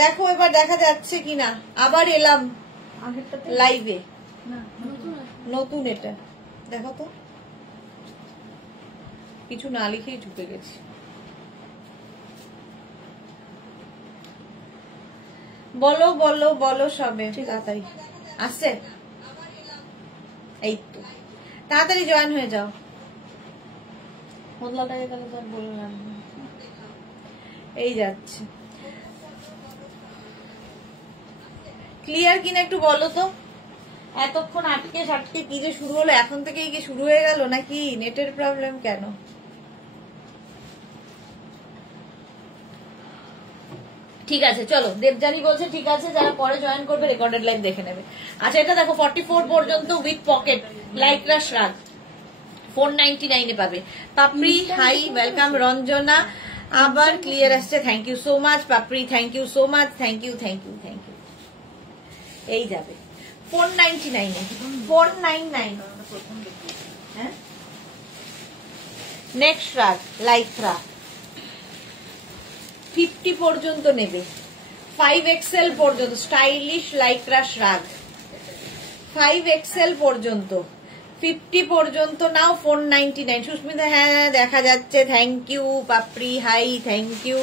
দেখো এবার দেখা যাচ্ছে কিনা। আবার এলাম লাইভে, নতুন এটা দেখো তো, কিছু না লিখেই ঢুকে গেছি। বলো বলো বলো সবে তাড়াতাড়ি আসছে। এই তো তাড়াতাড়ি জয়েন হয়ে যাও। বদলাটাকে তাহলে তো আর বললাম, এই যাচ্ছে। ক্লিয়ার কিনা একটু বলো তো। এতক্ষণ আটকে সাটকে কি যে শুরু হলো, এখন থেকেই কি শুরু হয়ে গেল নাকি? নেটের প্রবলেম কেন? ঠিক আছে চলো, দেবজানি বলছে ঠিক আছে, যারা পরে জয়েন করবে রেকর্ডেড লাইভ দেখে নেবে। আচ্ছা এটা দেখো 44 পর্যন্ত উইথ পকেট লাইকরা শ্রাগ 499 এ পাবে। পাপড়ি হাই ওয়েলকাম। রঞ্জনা আবার ক্লিয়ার আসছে, thank you so much Papri, thank you so much, thank you thank you thank you. এই যাবে 499 এ, 499। হ্যাঁ নেক্সট শ্রাগ লাইকরা 50 পর্যন্ত নেবে, 5XL পর্যন্ত স্টাইলিশ লাইকরা শ্রাগ 5XL পর্যন্ত 50 পর্যন্ত নাও 499। সুস্মিতা হ্যাঁ দেখা যাচ্ছে, thank you Papri hi, thank you.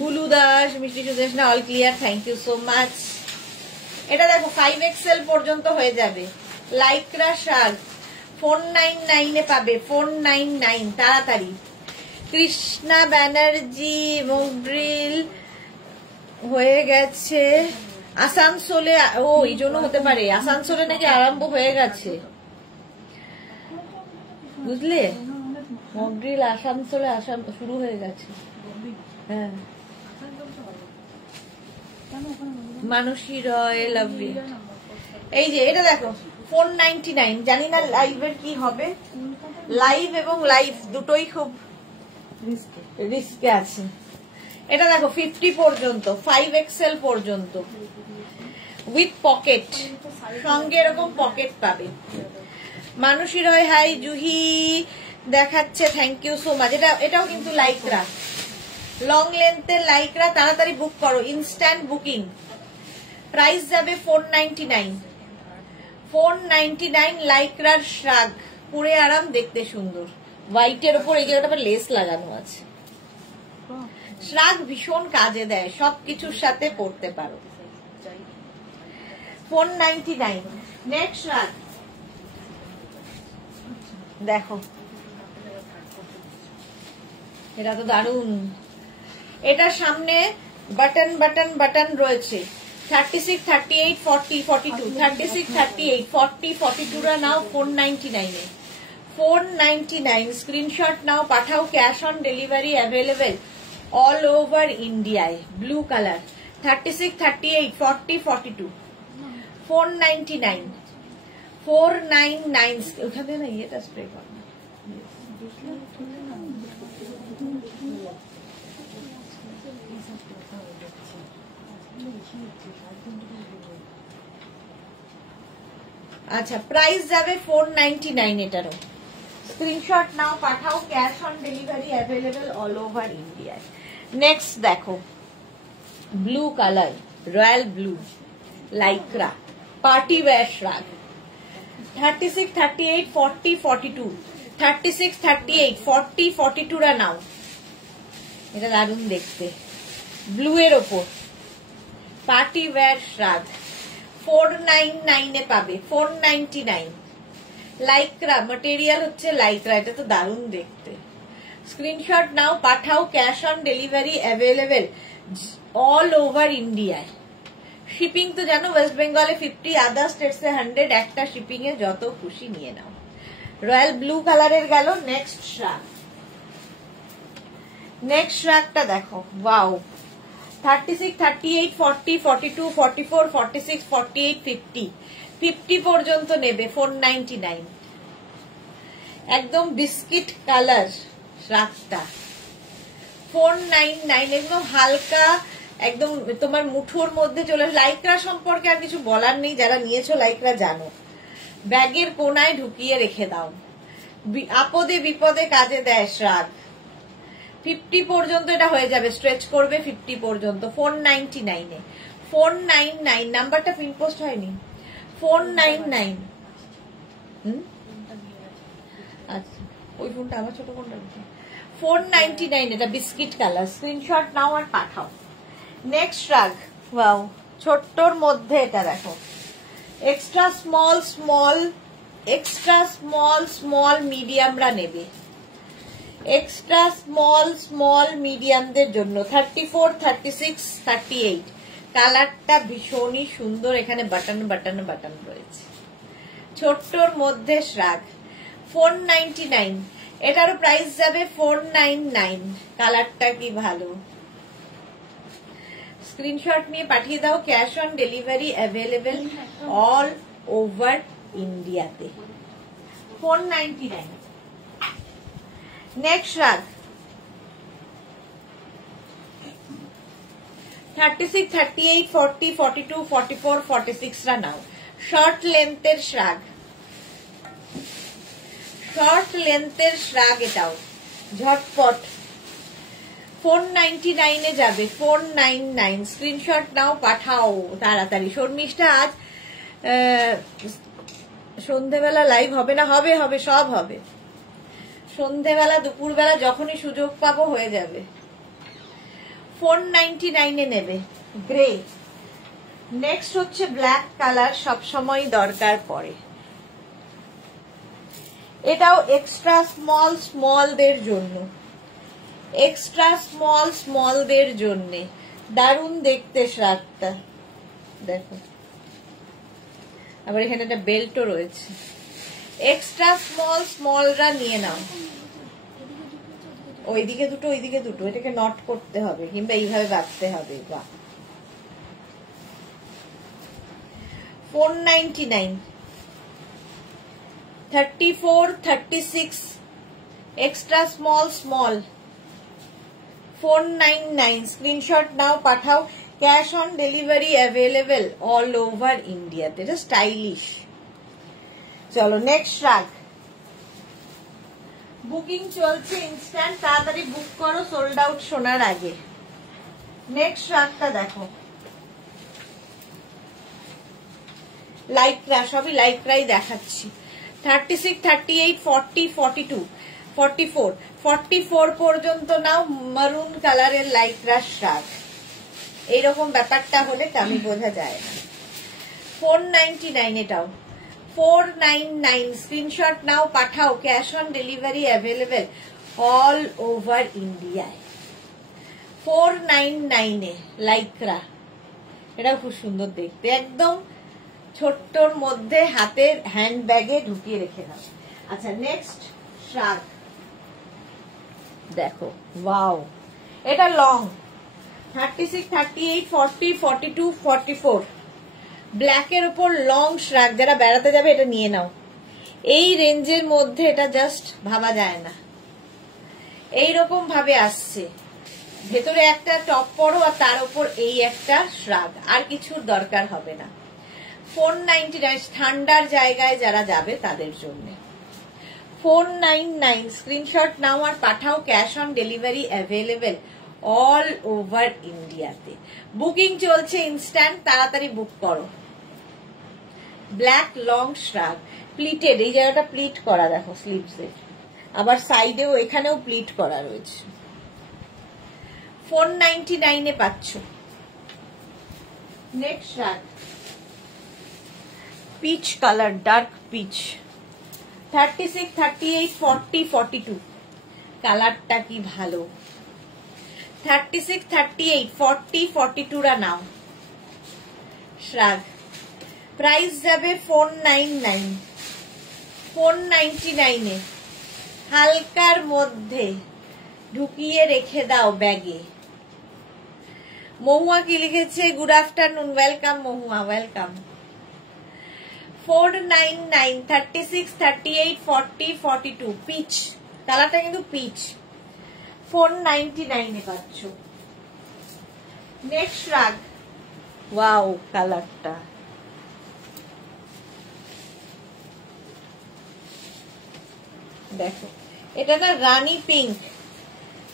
Bulu Das, Mishti Sudeshna all clear, thank you so much. এটা দেখো 5XL পর্যন্ত হয়ে যাবে লাইকরা শ্রাগ 499 এ পাবে, 499 তাড়াতাড়ি। কৃষ্ণা ব্যানার্জি মগড্রিল হয়ে গেছে আসানসোলে। ও এই জন্য হতে পারে, আসানসোলে নাকি আরম্ভ হয়ে গেছে বুঝলে। মগড্রিল আসানসোলে শুরু হয়ে গেছে। হ্যাঁ মানসী রয় লাভলি। এই যে এটা দেখো 499। জানি না লাইভের কি হবে, লাইভ এবং লাইভ দুটোই খুব রিস্কে আছে। এটা দেখো 50 পর্যন্ত 5XL পর্যন্ত উইথ পকেট, সঙ্গে এরকম পকেট পাবে। মানসী রয় হাই, জুহি দেখাচ্ছে, থ্যাংক ইউ সো মাচ। এটাও কিন্তু লাইকরা লং লেন্থের লাইকরা, তাড়াতাড়ি বুক করো, ইনস্ট্যান্ট বুকিং। প্রাইস যাবে 499, 499 লাইকরার শ্রাগ, পুরে আরাম, দেখতে সুন্দর, হোয়াইটের ওপর এই জায়গাটা লেস লাগানো আছে। শ্রাগ ভীষণ কাজে দেয়, সবকিছুর সাথে পড়তে পারো। 499 নেক্সট শ্রাগ দেখো, এটা তো দারুন। এটার সামনে বাটন বাটন বাটন রয়েছে। 36, 38, 40, 42, 36, 38, 40, 42 রা নাও 499 এ, 499 স্ক্রিনশট নাও, পাঠাও। Cash on delivery available all over ইন্ডিয়ায়। Blue colour 36, 38, 40, 42, 499, 499। ওখানে না এটা স্প্রে কর। আচ্ছা প্রাইস যাবে 499 এটারও। স্ক্রিনশট নাও, পাঠাও। Cash on delivery available all over ইন্ডিয়ায়। নেক্সট দেখো blue colour, royal blue Lycra party wear শ্রাগ 36, 38, 40, 42, 36, 38, 40, 42 রা নাও। এটা দারুণ দেখতে, ব্লু এর ওপর পার্টি ওয়্যার শ্রাগ 499 এ পাবে, 499 লাইক্রা ম্যাটেরিয়াল হচ্ছে লাইক্রা। এটা তো দারুণ দেখতে। স্ক্রিনশট নাও, পাঠাও। Cash on delivery available all over ইন্ডিয়ায়। শিপিং তো জানো ওয়েস্ট বেঙ্গলে 50, আদার স্টেটস এ 100, একটা শিপিং এ যত খুশি নিয়ে নাও। রয়্যাল ব্লু কালারের গেল। নেক্সট শ্রাগ, নেক্সট শ্রাগটা দেখো, ওয়াও। 36, 38, 40, 42, 44, 46, 48, 50, 50 পর্যন্ত নেবে 499। একদম বিস্কিট কালার শ্রাগটা 499, একদম হালকা, একদম তোমার মুঠোর মধ্যে চলে। লাইক্রা সম্পর্কে আর কিছু বলার নেই, যারা নিয়েছো লাইক্রা জানো। ব্যাগের কোনায় ঢুকিয়ে রেখে দাও, আপদে বিপদে কাজে দেয় শ্রাগ। 50 পর্যন্ত এটা হয়ে যাবে, স্ট্রেচ করবে 50 পর্যন্ত। 499 এ 499 নাম্বারটা পিন পোস্ট হয়নি। 499 আচ্ছা ওই ফোনটা আমার ছোট ফোনটা 499 এটা বিস্কিট কালার। স্ক্রিনশট নাও আর পাঠাও। নেক্সট রাগ, ওয়াও ছোট্টর মধ্যে এটা দেখো, extra small small, extra small small মিডিয়ামরা নেবে, এক্সট্রা স্মল স্মল মিডিয়ামদের জন্য 34, 36, 38 কালারটা ভীষণই সুন্দর। এখানে বাটন বাটন বাটন রয়েছে, ছোট্টর মধ্যে শ্রাগ। 499 এটারও প্রাইস যাবে 499। কালারটা কি ভালো, স্ক্রিনশট নিয়ে পাঠিয়ে দাও। Cash on delivery available all over ইন্ডিয়াতে। 499। নেক্সট রাগ 36, 38, 40, 42, 44, 46 রা নাও। শর্ট লেন্থের শ্রাগ, শর্ট লেন্থের শ্রাগ এটাও ঝটপট 499 এ যাবে। 499 স্ক্রিনশট নাও পাঠাও তাড়াতাড়ি। শর্মিষ্ঠা আজ সন্ধেবেলা লাইভ হবে না? হবে হবে, সব হবে। সন্ধেবেলা দুপুরবেলা যখনই সুযোগ পাবো হয়ে যাবে। 499 এ নেবে গ্রে। নেক্সট হচ্ছে ব্ল্যাক কালার, সবসময় দরকার পড়ে। এটাও এক্সট্রা স্মল স্মলদের জন্য, এক্সট্রা স্মল স্মলদের জন্য দারুণ দেখতে শ্রাগটা দেখো। আবার এখানে একটা বেল্টও রয়েছে। এক্সট্রা স্মল স্মলরা নিয়ে নাও। ওইদিকে দুটো ওইদিকে দুটো, এটাকে নট করতে হবে কিংবা এইভাবে বাঁধতে হবে। বাহ 499, 34, 36 এক্সট্রা স্মল স্মল 499। স্ক্রিনশট নাও পাঠাও। Cash on delivery available all over ইন্ডিয়াতে। এটা স্টাইলিশ। চলো নেক্সট রাগ, বুকিং চলছে ইনস্ট্যান্ট, তাড়াতাড়ি বুক করো সোল্ড আউট শোনার আগে। নেক্সট রাগটা দেখো, লাইকরা, সবই লাইকরাই দেখাচ্ছি। 36, 38, 40, 42, 44, 44 পর্যন্ত নাও। মারুন কালারের লাইকরা শ্রাগ। এইরকম ব্যাপারটা হলে কামি বোঝা যায় না। 499 এটাও 499। স্ক্রিনশট নাও পাঠাও। Cash on delivery available all over ইন্ডিয়ায়। 499 এ লাইকরা, এটাও খুব সুন্দর দেখতে, একদম ছোট্টর মধ্যে হাতের হ্যান্ড ব্যাগে ঢুকিয়ে রেখে দাও। আচ্ছা নেক্সট শ্রাগ দেখো, ওয়াও এটা লং 36, 38, 40, 42, 44 ব্ল্যাকের উপর লং শ্রাগ। যারা বেড়াতে যাবে এটা নিয়ে নাও। এই রেঞ্জের মধ্যে এটা জাস্ট ভাবা যায় না, এইরকম ভাবে আসছে। ভেতরে একটা টপ পরো আর তার উপর এই একটা শ্রাগ, আর কিছুর দরকার হবে না। 499 ঠান্ডার জায়গায় যারা যাবে তাদের জন্য। 499 স্ক্রিনশট নাও আর পাঠাও। Cash on delivery available all over ইন্ডিয়াতে। বুকিং চলছে ইনস্ট্যান্ট, তাড়াতাড়ি বুক করো। ব্ল্যাক লং শ্রাগ, প্লিটেড, এই জায়গাটা প্লিট করা দেখো স্লিভসে, আবার সাইডেও এখানেও প্লিট করা রয়েছে। 499 এ পাচ্ছ। Next shrug peach colour, dark peach 36, 38, 40, 42 কালারটা কি ভালো। 36, 38, 40, 42 রা নাও শ্রাগ। প্রাইস যাবে 499। 499 এ হালকার মধ্যে ঢুকিয়ে রেখে দাও ব্যাগে। মহুয়া কি লিখেছে? গুড আফটারনুন, ওয়েলকাম মহুয়া, ওয়েলকাম। 499, 36, 38, 40, 42 পিচ কালারটা কিন্তু পিচ। 499 এ পাচ্ছ। নেক্সট রাগ, ওয়াও কালারটা দেখো, এটা না রানী পিঙ্ক,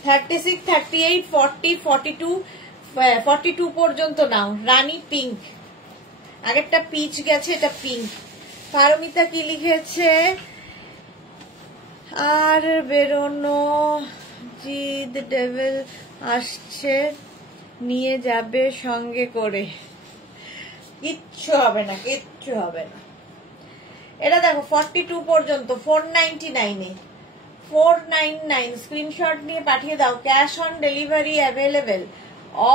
36, 38, 40, 42, 42 পর্যন্ত নাও। রানী পিঙ্ক, আগেরটা পিচ গেছে, এটা পিঙ্ক। পারমিতা কি লিখেছে? আর বেরোনো জিদ ডেভিল আসছে, নিয়ে যাবে সঙ্গে করে। কিচ্ছু হবে না, কিচ্ছু হবে না। এটা দেখো 42 পর্যন্ত 499 এ, 499 স্ক্রিনশট নিয়ে পাঠিয়ে দাও। Cash on delivery available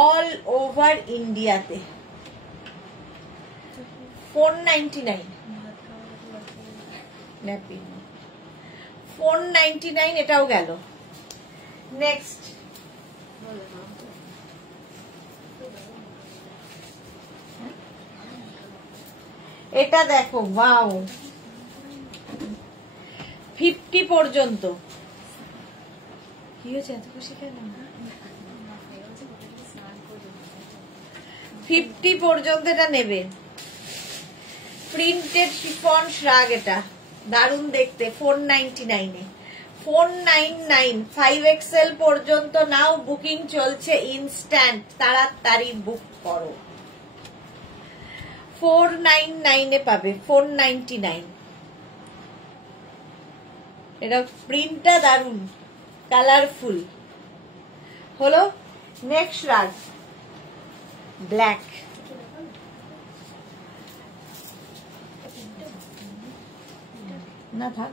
all over ইন্ডিয়াতে। 499 ন্যাপি, 499 এটাও গেল। নেক্সট এটা দেখো, ওয়াও 50 পর্যন্ত। কি হয়েছে এত খুশি কেন? 50 পর্যন্ত এটা নেবে। প্রিন্টেড শিফন শ্রাগ, এটা দারুণ দেখতে। 499 এ, 499 5XL পর্যন্ত নাও। বুকিং চলছে ইনস্ট্যান্ট, তাড়াতাড়ি বুক করো। 499 এ পাবে, 499। এটা প্রিন্টটা দারুণ, কালারফুল হলো। নেক্সট রাগ ব্ল্যাক, না থাক,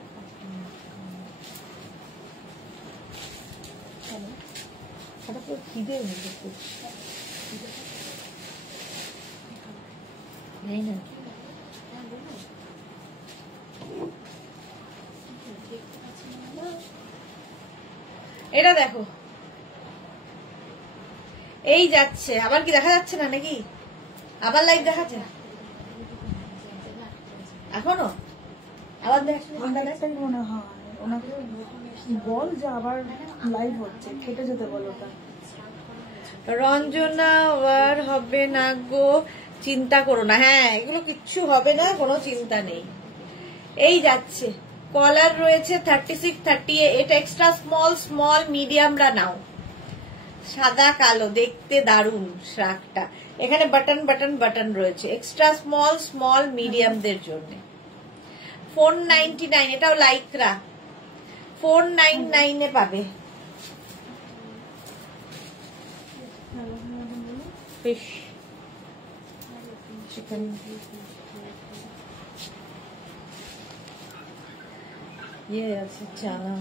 খিদে নেই না। এটা দেখো, এই যাচ্ছে। আবার কি দেখা যাচ্ছে না নাকি? আবার লাইভ দেখাচ্ছে এখনো? আবার মনে হয় ওনাকে বল যে আবার লাইভ হচ্ছে, কেটে যেতে বলো। রঞ্জনা ওয়ার হবে না গো, চিন্তা করো না। হ্যাঁ, এগুলো কিচ্ছু হবে না, কোনো চিন্তা নেই। এই যাচ্ছে, কলার রয়েছে 36, 38। এটা এক্সট্রা স্মল, স্মল মিডিয়ামরা নাও। সাদা কালো, দেখতে দারুণ শ্রাগটা। এখানে বাটন বাটন বাটন রয়েছে। এক্সট্রা স্মল, স্মল মিডিয়ামদের জন্য। 499, এটাও লাইকরা। 499 এ পাবে। ফিশ চিকেন, ইয়ে আছে চানা,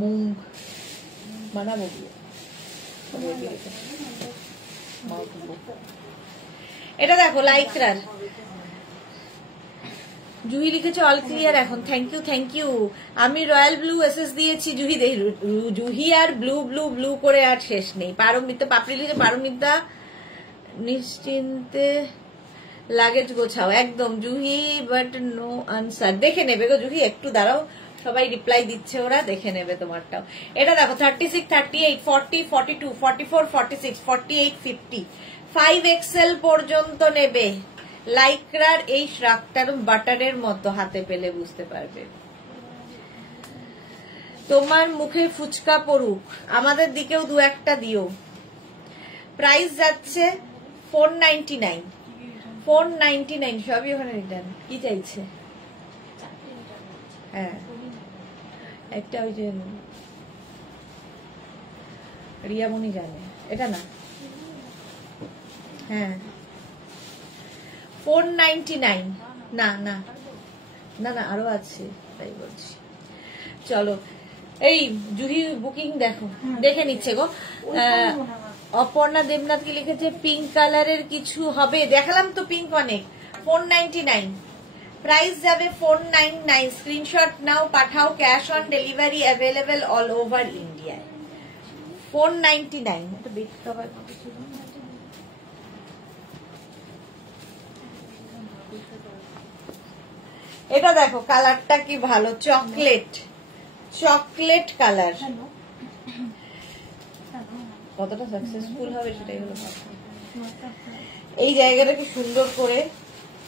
মুগ বানাবো দিয়ে। এটা দেখো লাইকরার। জুহি লিখেছে অল ক্লিয়ার এখন। Thank you, thank you. আমি রয়্যাল ব্লু এসএস দিয়েছি। জুহি জুহি আর ব্লু ব্লু ব্লু করে আর শেষ নেই। পারমিতা পাপড়ি লিখে, পারমিতা নিশ্চিন্তে লাগেজ গোছাও। একদম জুহি, বাট নো আনসার। দেখে নেবে গো জুহি, একটু দাঁড়াও, সবাই রিপ্লাই দিচ্ছে, ওরা দেখে নেবে তোমারটাও। এটা দেখো 36, 38, 40, 42, 44, 46, 48, 50 5XL পর্যন্ত নেবে। লাইক্রার এই শ্রাগটার বাটারের মতো, হাতে পেলে বুঝতে পারবে। তোমার মুখে ফুচকা পড়ুক, আমাদের দিকেও দু একটা দিও। প্রাইস যাচ্ছে 499, 499 সবই ওখানে রিটার্ন। কি চাইছে? হ্যাঁ, একটা ওই যে রিয়ামণি জানে, এটা না। হ্যাঁ 499, না না না না, আরো আছে, তাই বলছি। চলো, এই জুহি বুকিং দেখো, দেখে নিচ্ছে গো। অপর্ণা দেবনাথ কি লিখেছে? পিঙ্ক কালারের কিছু হবে? দেখালাম তো পিঙ্ক অনেক। 499 প্রাইস যাবে। 499 স্ক্রিনশট নাও, পাঠাও। Cash on delivery available all over India. 499। এটা বেড কভার ছিল। এটা দেখো, কালারটা কি ভালো, চকলেট, চকলেট কালার। কতটা সাকসেসফুল হবে সেটাই হলো কথা। এই জায়গাটা কি সুন্দর করে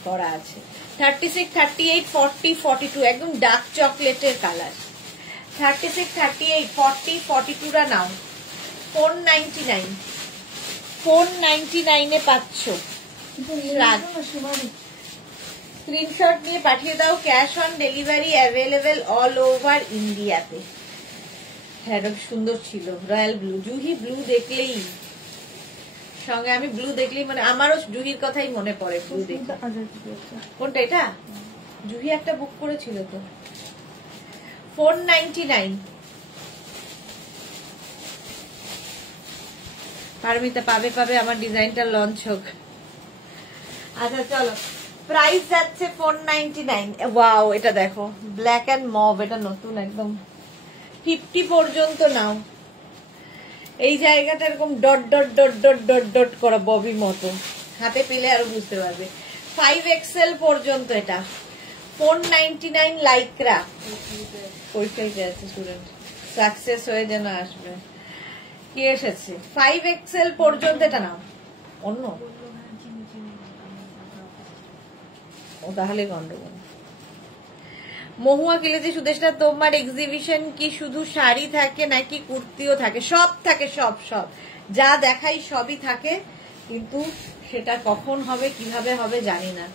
করা আছে। 36, 38, 40, 42 একদম ডার্ক চকলেটের কালার। 36, 38, 40, 42 নাও 499, 499 পাচ্ছ। স্ক্রিনশট নিয়ে পাঠিয়ে দাও, cash on delivery available all over ইন্ডিয়াতে। হ্যাঁ সুন্দর ছিল, রয়্যাল ব্লু। জুহি ব্লু দেখলেই সঙ্গে আমি ব্লু দেখলেই মানে আমারও জুহির কথাই মনে পড়ে। ব্লু দেখে কোনটা? এটা জুহি একটা বুক করেছিল তো। 499। পারমিতা পাবে পাবে, আমার ডিজাইনটা লঞ্চ হোক। আচ্ছা চলো, প্রাইস যাচ্ছে 499। ওয়াও, এটা দেখো ব্ল্যাক এন্ড মভ, এটা নতুন একদম। 50 পর্যন্ত নাও। এই জায়গাটা এরকম dot dot dot dot dot dot করা ববি মতো, হাতে পেলে আরো বুঝতে পারবে। 5XL পর্যন্ত এটা 499 লাইক্রা। পরীক্ষায় গেছে স্টুডেন্ট, সাকসেস হয়ে যেন আসবে। কি এসেছে? 5XL পর্যন্ত এটা নাও। অন্য ও তাহলে গন্ডগোল। মহুয়া কিলেছে সুদেশটা, তোমার এক্সিবিশন কি শুধু শাড়ি থাকে নাকি কুর্তিও থাকে? সব থাকে, সব সব যা দেখাই সবই থাকে, কিন্তু সেটা কখন হবে কিভাবে হবে জানি না।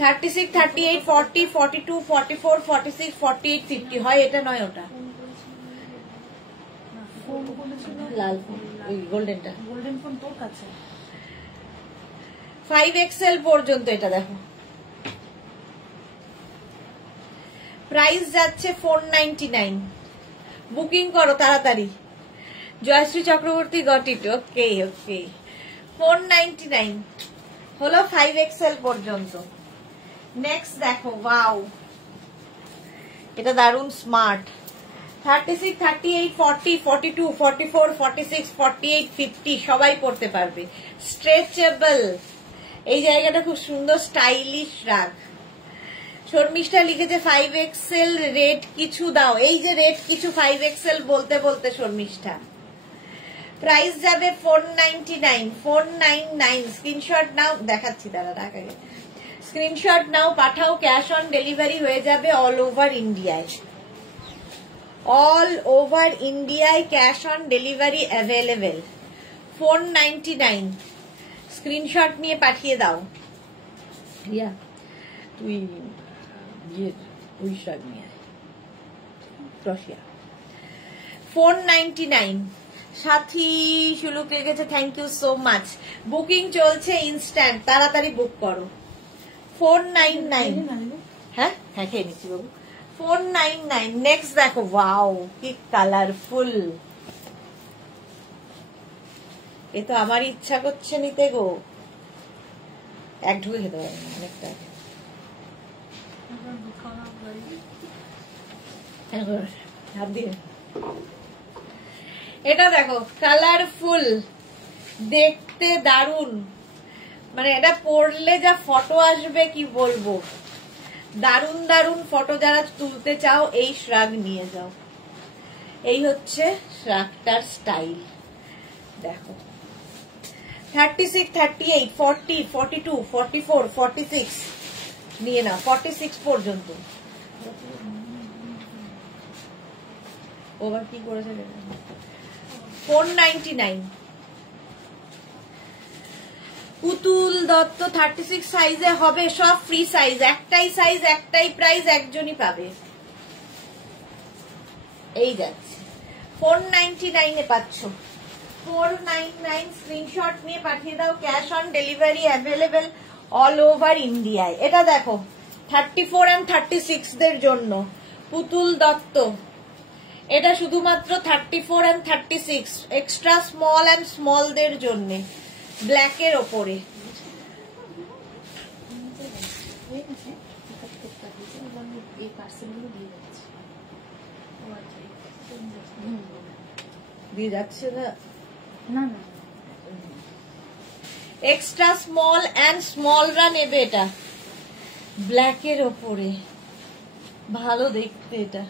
36, 38, 40, 42, 44, 46, 48, 50 হয় এটা নয় ওটা। লাল ফোন, ওই গোল্ডেনটা। গোল্ডেন ফোন তোর কাছে। 5XL পর্যন্ত এটা দেখো। প্রাইস যাচ্ছে 499। বুকিং করো তাড়াতাড়ি। Joyshree Chakraborty got it. Okay okay, 499 হলো 5XL পর্যন্ত। নেক্সট দেখো, ওয়াও এটা দারুন স্মার্ট। 36, 38, 40, 42, 44, 46, 48, 50 সবাই পড়তে পারবে। স্ট্রেচেবল, এই জায়গাটা খুব সুন্দর, স্টাইলিশ রাগ। শর্মিষ্ঠা লিখেছে 5XL রেট কিছু দাও। এই যে রেট কিছু 5XL বলতে বলতে শর্মিষ্ঠা। প্রাইস যাবে 499, 499। স্ক্রিনশট নাও, দেখাচ্ছি দাঁড়া টাকা। স্ক্রিনশট নাও, পাঠাও, ক্যাশ অন ডেলিভারি হয়ে যাবে অল ওভার ইন্ডিয়ায়। অল ওভার ইন্ডিয়ায় cash on delivery available. 499 screenshot নিয়ে পাঠিয়ে দাও। রিয়া তুই ওই শাক নিয়ে রশিয়া। 499। সাথী শুলুক লেগেছে, thank you so much. Booking চলছে ইনস্ট্যান্ট, তাড়াতাড়ি বুক করো। 499। হ্যাঁ হ্যাঁ খেয়ে নিচ্ছি বাবু। 499। নেক্সট দেখো, ওয়াও কি কালারফুল। এ তো আমার ইচ্ছা করছে নিতে গো। এক ঢুকে খেতে পারে না অনেকটা। এটা দেখো কালারফুল, দেখতে দারুন, মানে এটা পরলে যা ফটো আসবে কি বলবো। দারুন দারুন ফটো যারা তুলতে চাও এই শ্রাগ নিয়ে যাও। এই হচ্ছে শ্রাগটার স্টাইল দেখো। 36, 38, 40, 42, 44, 46 নিয়ে নাও, 46 পর্যন্ত। ওভার কি করেছে 499। পুতুল দত্ত 36 সাইজে হবে, সব ফ্রি সাইজ, একটাই সাইজ একটাই প্রাইস, একজনই পাবে। এই যাচ্ছে 499 এ পাচ্ছ। 499 স্ক্রিনশট নিয়ে পাঠিয়ে দাও, cash on delivery available all over ইন্ডিয়ায়। এটা দেখো 34 and 36 দের জন্য পুতুল দত্ত। এটা শুধুমাত্র 34 and 36 extra small and small দের জন্য, ব্ল্যাকের ওপরে। দিয়ে যাচ্ছে না না না, এক্সট্রা স্মল এন্ড স্মলরা নেবে। এটা ব্ল্যাকের ওপরে ভালো দেখতে। এটা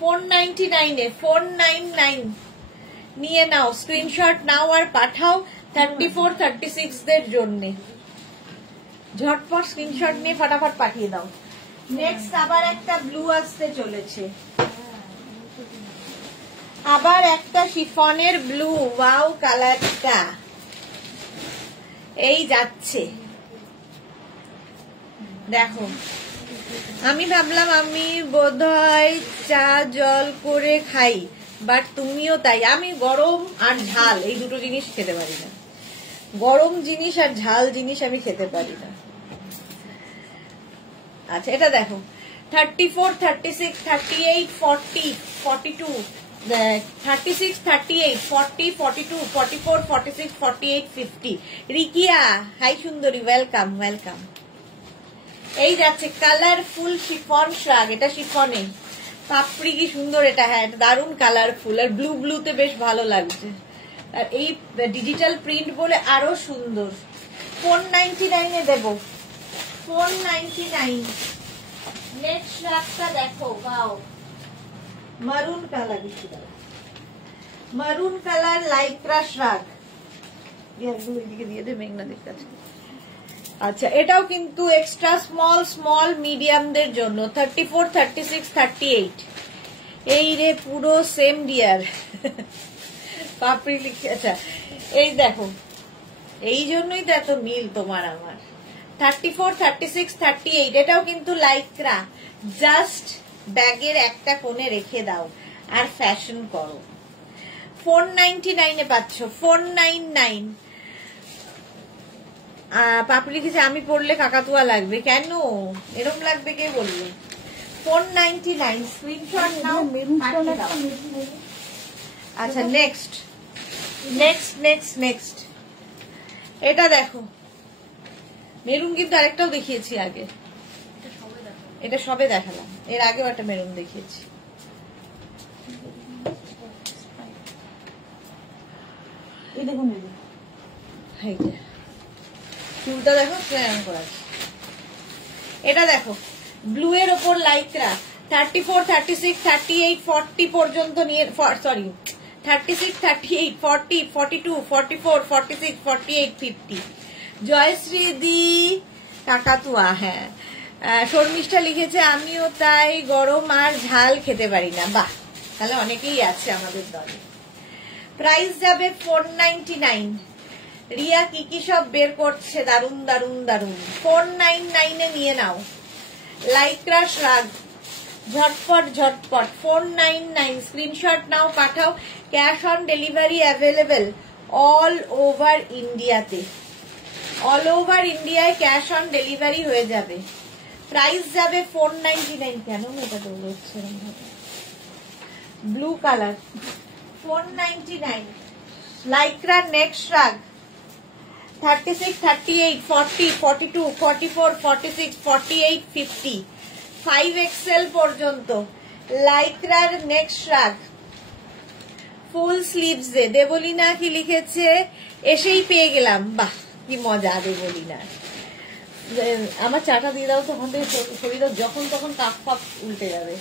499 এ 499 নিয়ে নাও, স্ক্রিনশট নাও আর পাঠাও 34, 36 দের জন্য। ঝটপট স্ক্রিনশট নিয়ে ফটাফট পাঠিয়ে দাও। নেক্সট আবার একটা ব্লু আসতে চলেছে, আবার একটা শিফনের ব্লু। ওয়াও কালারটা এই যাচ্ছে, দেখো। আমি ভাবলাম আমি বোধহয় চা জল করে খাই, বাট তুমিও তাই। আমি গরম আর ঝাল এই দুটো জিনিস খেতে পারি না, গরম জিনিস আর ঝাল জিনিস আমি খেতে পারি না। আচ্ছা এটা দেখো, 34, 36, 38, 40, 42, 36, 38, 40, 42, 44, 46, 48, 50। রিকিয়া, হাই সুন্দরী, ওয়েলকাম ওয়েলকাম। এই যাচ্ছে কালারফুল শিফন শ্রাগ, এটা শিফনে পাপড়ি কি সুন্দর এটা। হ্যাঁ এটা দারুণ কালারফুল, আর ব্লু ব্লুতে বেশ ভালো লাগছে, আর এই ডিজিটাল প্রিন্ট বলে আরো সুন্দর। 499 এ দেবো, 499। নেক্সট শ্রাগটা দেখো, ওয়াও মারুন কালার, মারুন কালার লাইক্রা শ্রাগ। এদিকে দিয়ে দে মেঘনাদের কাছে। আচ্ছা এটাও কিন্তু এক্সট্রা স্মল স্মল মিডিয়ামদের জন্য, 34, 36, 38। এই রে পুরো সেম ডিয়ার পাপড়ি লিখে। আচ্ছা এই দেখো, এই জন্যই তো এত মিল তোমার আমার। 34, 36, 38 এটাও কিন্তু লাইক্রা, জাস্ট ব্যাগের একটা কোণে রেখে দাও আর ফ্যাশন করো। 499 এ পাচ্ছ, 499। পাপড়ি লিখেছে আমি পড়লে কাকাতুয়া লাগবে, কেন এরকম লাগবে কে বললো? 499 স্ক্রিনশট নাও। আচ্ছা নেক্সট নেক্সট নেক্সট নেক্সট এটা দেখো, মেরুন কিন্তু আরেকটাও দেখিয়েছি আগে, এটা সবে দেখালাম, এর আগেও একটা মেরুন দেখিয়েছি। এই দেখুন চুলটা দেখো কেমন করা আছে। এটা দেখো ব্লু এর ওপর লাইক্রা, 34, 36, 38, 40 পর্যন্ত নিয়ে, সরি 36, 38, 40, 42, 44, 46, 48, 50। জয়শ্রী দি কাকাতুয়া, হ্যাঁ। শর্মিষ্ঠা লিখেছে আমিও তাই, গরম আর ঝাল খেতে পারি না। বাহ, তাহলে অনেকেই আছে আমাদের দলে। প্রাইস যাবে 499। রিয়া কি কি সব বের করছে, দারুন দারুন দারুন। 499 এ নিয়ে নাও লাইক্রা শ্রাগ, ঝটপট ঝটপট। 499 স্ক্রিনশট নাও, পাঠাও। Cash on delivery available all over ইন্ডিয়াতে, অল ওভার ইন্ডিয়ায় ক্যাশ অন ডেলিভারি হয়ে যাবে। প্রাইস যাবে 499। কেন এটা দৌড়চ্ছে ব্লু কালার, 499 লাইক্রা নেক শ্রাগ, 36, 38, 40, 42, 44, 46, 48, 50, 5XL পর্যন্ত লাইক্রার নেক শ্রাগ ফুল স্লিভস এ। দেবলিনা কি লিখেছে, এসেই পেয়ে গেলাম। বাহ কি মজা দেবলিনা। আমার চাটা দিয়ে দাও তো, ওখান থেকে সরিয়ে দাও, যখন তখন কাপ ফাপ উল্টে যাবে।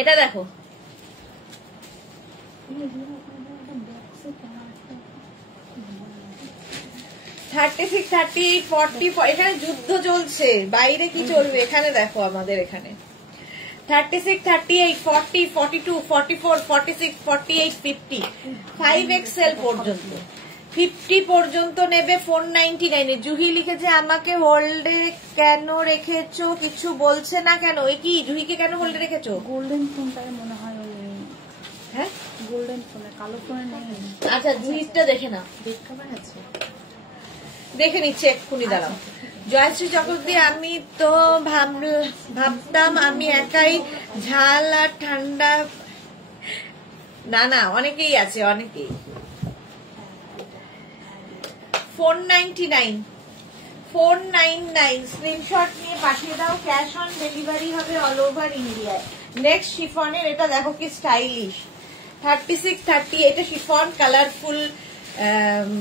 এটা দেখো, 36, 38, 40, এখানে যুদ্ধ চলছে, বাইরে কি চলবে এখানে দেখো। আমাদের এখানে 36, 38, 40, 42, 44, 46, 48, 50, 5XL পর্যন্ত, 50 পর্যন্ত নেবে 499 এ। জুহি লিখেছে আমাকে হোল্ডে কেন রেখেছো, কিছু বলছে না কেন? এ কি জুহিকে কেন হোল্ডে রেখেছো? গোল্ডেন ফোনটায় মনে হয় হ্যাঁ গোল্ডেন ফোনে, কালো ফোনে নেই। আচ্ছা জুহিটা দেখে নাও, দেখে নিচ্ছে এক্ষুনি, দাঁড়াও। জয়শ্রী চক্রবর্তী, আমি তো ভাবতাম আমি একাই ঝাল আর ঠান্ডা। না না, অনেকেই আছে, অনেকেই। 499 499 স্ক্রিনশট নিয়ে পাঠিয়ে দাও, ক্যাশ অন ডেলিভারি হবে অল ওভার ইন্ডিয়ায়। নেক্সট শিফনের, এটা দেখো কি স্টাইলিশ, 36, 30, এটা শিফন কালারফুল,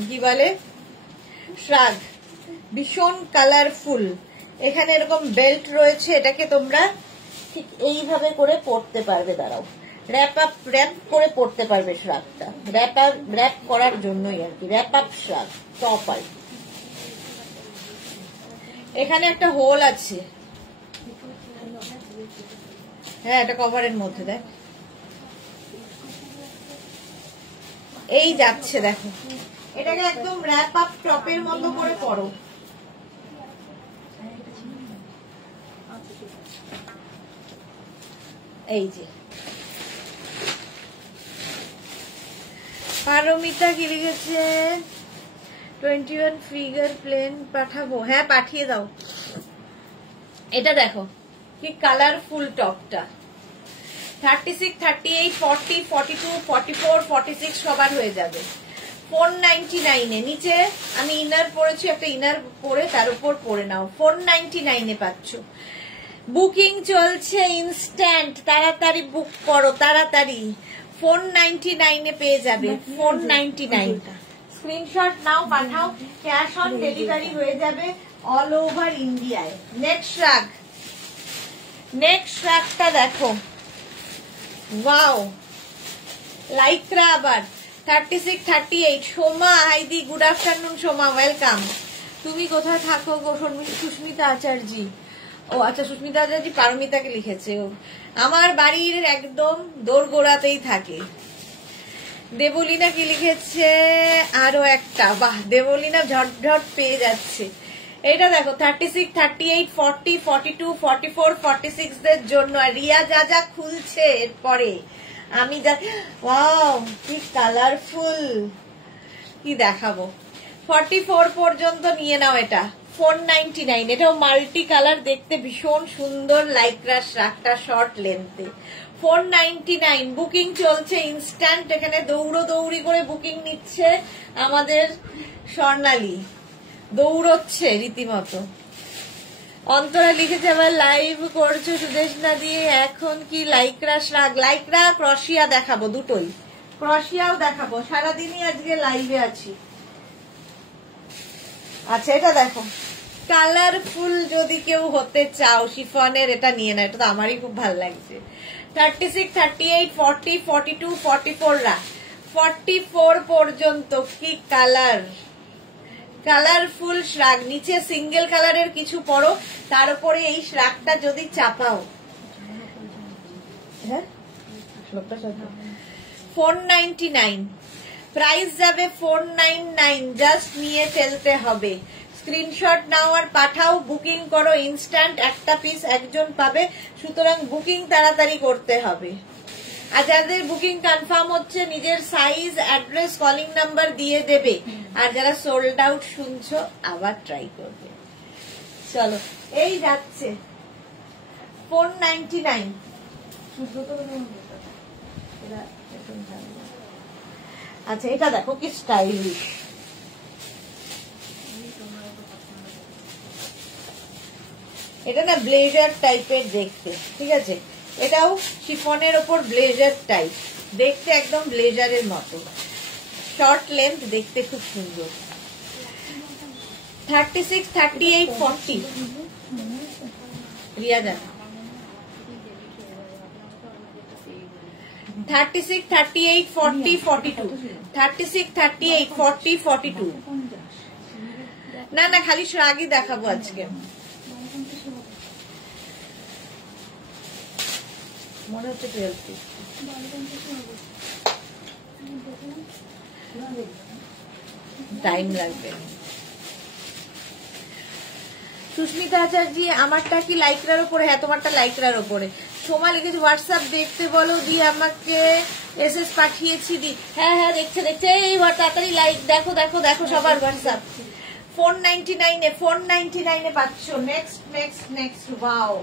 কি বলে শ্রাগ, ভীষণ কালারফুল। এখানে এরকম বেল্ট রয়েছে, এটাকে তোমরা ঠিক এইভাবে করে পরতে পারবে। দাঁড়াও, র্যাপ করে পরতে পারবে শ্রাগটা, র্যাপ করার জন্যই আর কি, র্যাপ আপ শ্রাগ টপ আর কি। এখানে একটা হোল আছে, হ্যাঁ এটা কভারের মধ্যে দেখ, এই যাচ্ছে দেখো, এটাকে একদম র্যাপ আপ টপের মতো করে পরো। এই যে পারমিতা কি লিখেছে, 21 ফিগার প্লেন পাঠাবো, হ্যাঁ পাঠিয়ে দাও। এটা দেখো কি কালারফুল টপটা, 36, 38, 40, 42, 44, 46 সবার হয়ে যাবে 499 এ। নিচে আমি ইনার পরেছি, একটা ইনার পরে তার উপর পরে নাও, 499 এ পাচ্ছ। বুকিং চলছে ইনস্ট্যান্ট, তাড়াতাড়ি বুক করো তাড়াতাড়ি, 499 এ পেয়ে যাবে, 499। স্ক্রিনশট নাও, পাঠাও, ক্যাশ অন ডেলিভারি হয়ে যাবে অল ওভার ইন্ডিয়ায়। নেক্সট শ্রাগটা দেখো, ওয়াও লাইক্রা আবার 36, 38। সোমা হাইদি, গুড আফটারনুন সোমা, ওয়েলকাম। তুমি কোথায় থাকো গো? সুস্মিতা আচার্যি, ও আচ্ছা সুস্মিতা আচার্যি পারমিতাকে লিখেছে। ও আমার বাড়ির একদম দোরগোড়াতেই থাকে। দেবলীনা কি লিখেছে, আরো একটা, বাহ দেবলীনা ঝটঝট পেয়ে যাচ্ছে। এটা দেখো 36, 38, 40, 42, 44, 46 দের জন্য। আর রিয়া যা যা খুলছে এরপরে আমি যা, ওয়াও কি কালারফুল, কি দেখাবো। 44 পর্যন্ত নিয়ে নাও, এটা 499। এটাও মাল্টি কালার, দেখতে ভীষণ সুন্দর, লাইক্রা শ্রাগটা শর্ট লেন্থে, 499। বুকিং চলছে ইনস্ট্যান্ট, এখানে দৌড়ি করে বুকিং নিচ্ছে আমাদের স্বর্ণালী, দৌড়চ্ছে রীতিমতো। অন্তরা লিখেছে আবার লাইভ করছো সুদেশনা দিয়ে, এখন কি লাইক্রা শ্রাগ, লাইক্রা ক্রশিয়া দেখাবো, দুটোই ক্রশিয়াও দেখাবো, সারাদিনই আজকে লাইভে আছি। আচ্ছা এটা দেখো কালারফুল, যদি কেউ হতে চাও শিফনের এটা নিয়ে না, এটা তো আমারই খুব ভালো লাগছে। 36, 38, 40, 42, 44 রাখ, 44 পর্যন্ত কি কালার, কালারফুল শ্রাগ। নিচে সিঙ্গেল কালারের কিছু পরো, তার উপরে এই শ্রাগটা যদি চাপাও, হ্যাঁ 499 প্রাইস যাবে 499, জাস্ট নিয়ে ফেলতে হবে। স্ক্রিনশট নাও আর পাঠাও, বুকিং করো ইনস্ট্যান্ট, একটা পিস একজন পাবে, সুতরাং বুকিং তাড়াতাড়ি করতে হবে। আর যাদের বুকিং কনফার্ম হচ্ছে নিজের সাইজ, অ্যাড্রেস, কলিং নাম্বার দিয়ে দেবে। আর যারা সোল্ড আউট শুনছো আবার ট্রাই করবে। চলো এই যাচ্ছে 499। আচ্ছা এটা দেখো কি স্টাইলিশ, এটা না ব্লেজার টাইপের দেখতে, ঠিক আছে, এটাও শিফনের ওপর ব্লেজার টাইপ দেখতে, একদম ব্লেজারের মতো, শর্ট লেন্থ, দেখতে খুব সুন্দর। 36, 38, 40 রিয়া জানা, 36, 38, 40, 42, 36, 38, 40, 42। না না খালি শ্রাগই দেখাবো আজকে, মনে হচ্ছে 12 টাইম লাগবে। সুস্মিতা আচার্যি আমারটা কি লাইক্রার ওপরে, হ্যাঁ তোমারটা লাইক্রার ওপরে। সোমা লিখেছে হোয়াটসঅ্যাপ দেখতে বলো দি, আমাকে এসএস পাঠিয়েছি দি, হ্যাঁ হ্যাঁ দেখছে এই তাড়াতাড়ি লাইক, দেখো দেখো দেখো সবার হোয়াটসঅ্যাপ। 499 এ পাচ্ছ। নেক্সট ওয়াও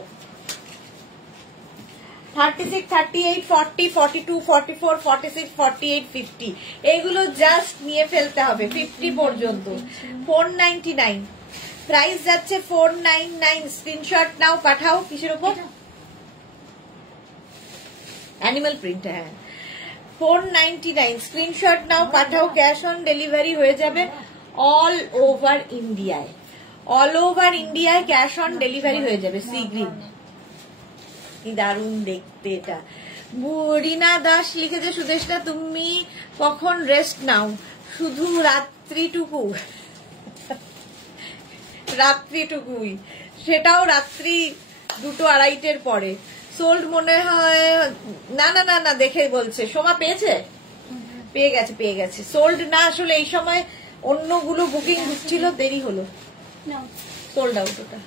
36, 38, 40, 42, 44, 46, 48, 50 এইগুলো জাস্ট নিয়ে ফেলতে হবে 50 পর্যন্ত। 499 প্রাইস যাচ্ছে 499। স্ক্রিনশট নাও পাঠাও, কিসের উপর, অ্যানিমাল প্রিন্ট, হ্যাঁ 499 স্ক্রিনশট নাও পাঠাও, ক্যাশ অন ডেলিভারি হয়ে যাবে অল ওভার ইন্ডিয়ায়, ক্যাশ অন ডেলিভারি হয়ে যাবে। সি গ্রিন কি দারুণ দেখতে এটা। রীনা দাস লিখেছে, সুদেশনা তুমি কখন রেস্ট নাও? শুধু রাত্রিটুকু? রাত্রিটুকুই, সেটাও রাত্রি 2-2:30 পরে। সোল্ড মনে হয়, না না না না, দেখে বলছে। সোমা পেয়েছে? পেয়ে গেছে। সোল্ড না, আসলে এই সময় অন্যগুলো বুকিং ঢুকছিল, দেরি হলো। সোল্ড আউট ওটা।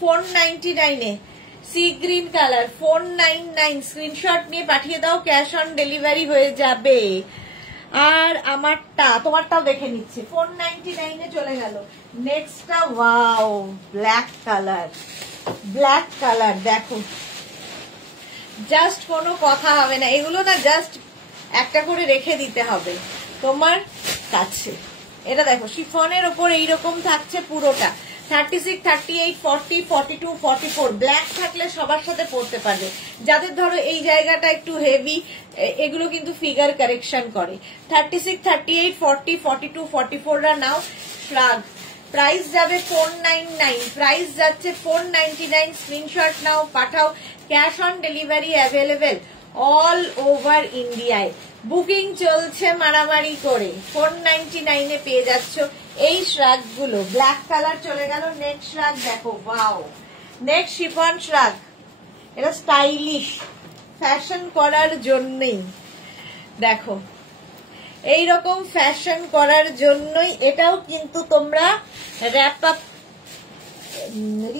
499 সি গ্রিন কালার 499, স্ক্রিনশট নিয়ে পাঠিয়ে দাও, ক্যাশ অন ডেলিভারি হয়ে যাবে। আর তোমারটাও দেখে নিচ্ছে। 499 চলে গেল। নেক্সটটা, ওয়াও, ব্ল্যাক কালার দেখো, জাস্ট কোনো কথা হবে না, এগুলো না জাস্ট একটা করে রেখে দিতে হবে তোমার কাছে। এটা দেখো, শিফনের ওপর এইরকম থাকছে পুরোটা। 36, 38, 40, 42, 44 ব্ল্যাক থাকলে সবার সাথে পরতে পারবে। যাদের ধরো এই জায়গাটা একটু হেভি, এগুলো কিন্তু ফিগার কারেকশন করে। 36, 38, 40, 42, 44 রা নাও। শ্রাগ প্রাইস যাবে 499, প্রাইস যাচ্ছে 499। স্ক্রিনশট নাও, পাঠাও, cash on delivery available all over ইন্ডিয়ায়। বুকিং চলছে মারামারি করে। 499 পেয়ে যাচ্ছ এই শ্রাগ গুলো। ব্ল্যাক কালার চলে গেল। নেক্সট শ্রাগ দেখো, ওয়াও, নেক্সট শিফন শ্রাগ। এটা স্টাইলিশ, ফ্যাশন করার জন্যই দেখো, এইরকম ফ্যাশন করার জন্যই। এটাও কিন্তু তোমরা র্যাপ আপ,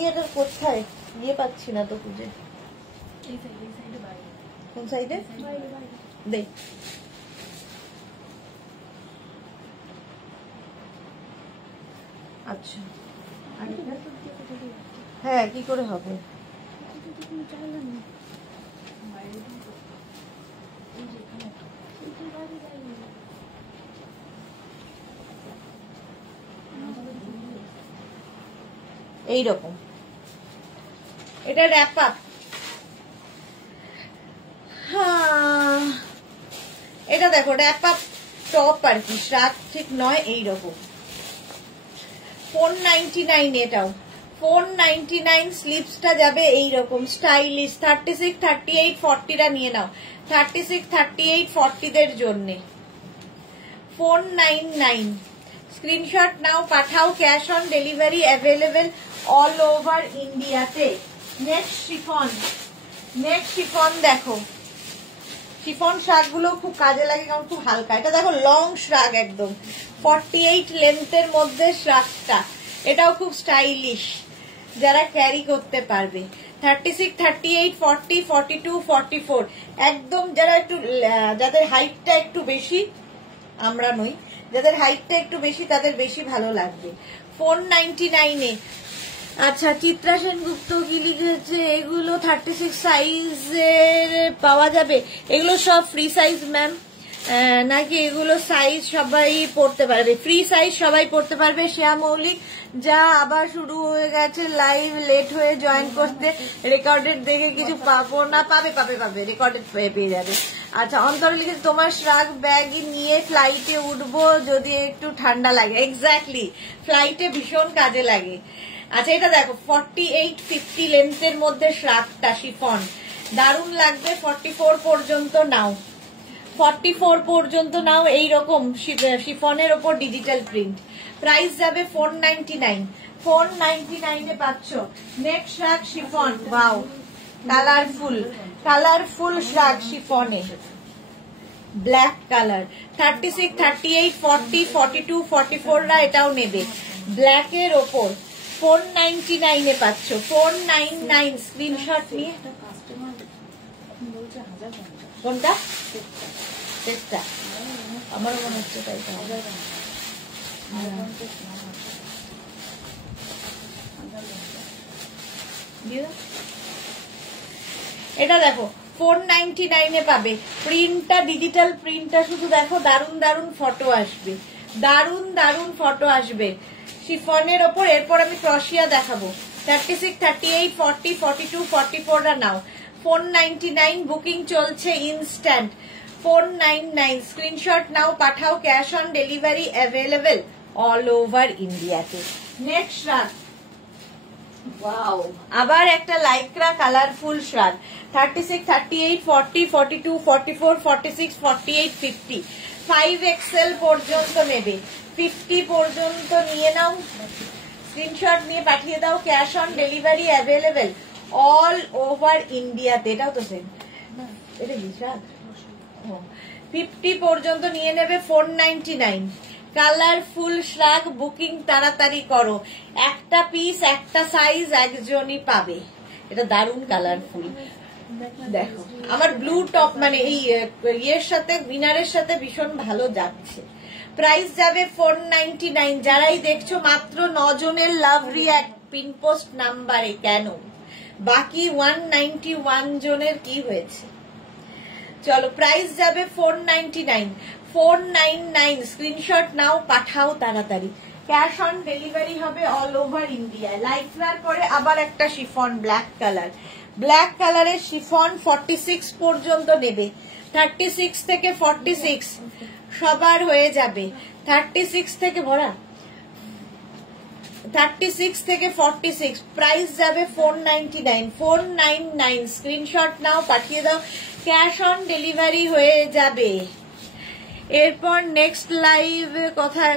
এটার কোথায় নিয়ে পাচ্ছি না তো খুঁজে, কোন সাইডে দেখ। আচ্ছা, হ্যাঁ, কি করে হবে? এইরকম, এটা র্যাপ আপ। এটা দেখো, র্যাপ আপ টপ আর কি, শ্রাগ ঠিক নয়, এইরকম। 499 এটাও। 499 স্লিপসটা যাবে এইরকম স্টাইলিশ। 36, 38, 40 রা নিয়ে নাও। 36, 38, 40 দের জন্য 499। স্ক্রিনশট নাও, পাঠাও, cash on delivery available all over ইন্ডিয়াতে। নেক্সট শিফন দেখো, শিফন শ্রাগ গুলো খুব কাজে লাগে, কারণ খুব হালকা। এটা দেখো, লং শ্রাগ একদম 48 লেন্থের মধ্যে শ্রাগটা। এটাও খুব স্টাইলিশ, যারা ক্যারি করতে পারবে। 36, 38, 40, 42, 44 একদম, যারা একটু, যাদের হাইটটা একটু বেশি, আমরা নই, যাদের হাইটটা একটু বেশি তাদের বেশি ভালো লাগবে। 499 আচ্ছা, চিত্রা সেনগুপ্ত কি লিখেছে, এগুলো 36 সাইজের পাওয়া যাবে? এগুলো সব ফ্রি সাইজ ম্যাম, নাকি এগুলো সাইজ সবাই পড়তে পারবে? ফ্রি সাইজ সবাই পড়তে পারবে। শ্যাম মৌলিক, যা আবার শুরু হয়ে গেছে লাইভ, লেট হয়ে জয়েন করতে, রেকর্ডেড দেখে কিছু পাবো না? পাবে, রেকর্ডেড পেয়ে যাবে। আচ্ছা, অন্তরে লিখেছে, তোমার শ্রাগ ব্যাগ নিয়ে ফ্লাইটে উঠবো যদি একটু ঠান্ডা লাগে। এক্স্যাক্টলি, ফ্লাইটে ভীষণ কাজে লাগে। আচ্ছা, এটা দেখো, 48, 50 লেন্থের মধ্যে শ্রাগটা শিফন, দারুণ লাগবে। 44 পর্যন্ত নাও, 44 পর্যন্ত নাও। এইরকম শিফনের ওপর ডিজিটাল প্রিন্ট। প্রাইস যাবে 499। 499 পাচ্ছ। Next shrug chiffon, wow, colourful shrug শিফনে, ব্ল্যাক কালার। 36, 38, 40, 42, 44 রা এটাও নেবে। ব্ল্যাকের ওপর 499 পাচ্ছ। 499 স্ক্রিনশট নিয়ে। কোনটা? চেষ্টা, আমারও মনে হচ্ছে তাই। এটা দেখো, 499 পাবে। প্রিন্টটা, ডিজিটাল প্রিন্টটা শুধু দেখো, দারুণ ফটো আসবে, দারুণ ফটো আসবে শিফনের ওপর। এরপর আমি ক্রশিয়া দেখাবো। 36, 38, 40, 42, 44 রা নাও। 499 বুকিং চলছে ইনস্ট্যান্ট। 499 স্ক্রিনশট নাও, পাঠাও, cash on delivery available all over ইন্ডিয়াতে। নেক্সট শ্রাগ, ওয়াও, আবার একটা লাইক্রা কালারফুল শ্রাগ 36, 38, 40, 42, 44, 46, 48, 50 5XL পর্যন্ত নেবে, 50 পর্যন্ত নিয়ে নাও, স্ক্রিনশট নিয়ে পাঠিয়ে দাও, cash on delivery available all over ইন্ডিয়াতে। এটাও তো সেম, এটা কি শ্রাগ? 50 পর্যন্ত নিয়ে নেবে 499 কালারফুল শ্রাগ। বুকিং তাড়াতাড়ি করো, একটা পিস একটা সাইজ একজনই পাবে। এটা দারুন কালারফুল, দেখো আমার ব্লু টপ মানে এই ইয়ের সাথে উইনারের সাথে ভীষণ ভালো যাচ্ছে। প্রাইস যাবে 499। যারাই দেখছো মাত্র 9 জনের লাভ রিঅ্যাক্ট পিনপোস্ট নাম্বারে। কেন বাকি 191 জনের কি হয়েছে? চলো প্রাইস যাবে 499, 499 স্ক্রিনশট নাও, পাঠাও তাড়াতাড়ি। ক্যাশ অন ডেলিভারি হবে অল ওভার ইন্ডিয়া। লাইক্রার পরে আবার একটা শিফন ব্ল্যাক কালার, ব্ল্যাক কালারের শিফন 46 পর্যন্ত নেবে, 36 থেকে 46 সবার হয়ে যাবে, 36 থেকে ভরা 36 থেকে 46 প্রাইস যাবে 499, 499 স্ক্রিনশট নাও, পাঠিয়ে দাও, ক্যাশ অন ডেলিভারি হয়ে যাবে। এরপর নেক্সট লাইভ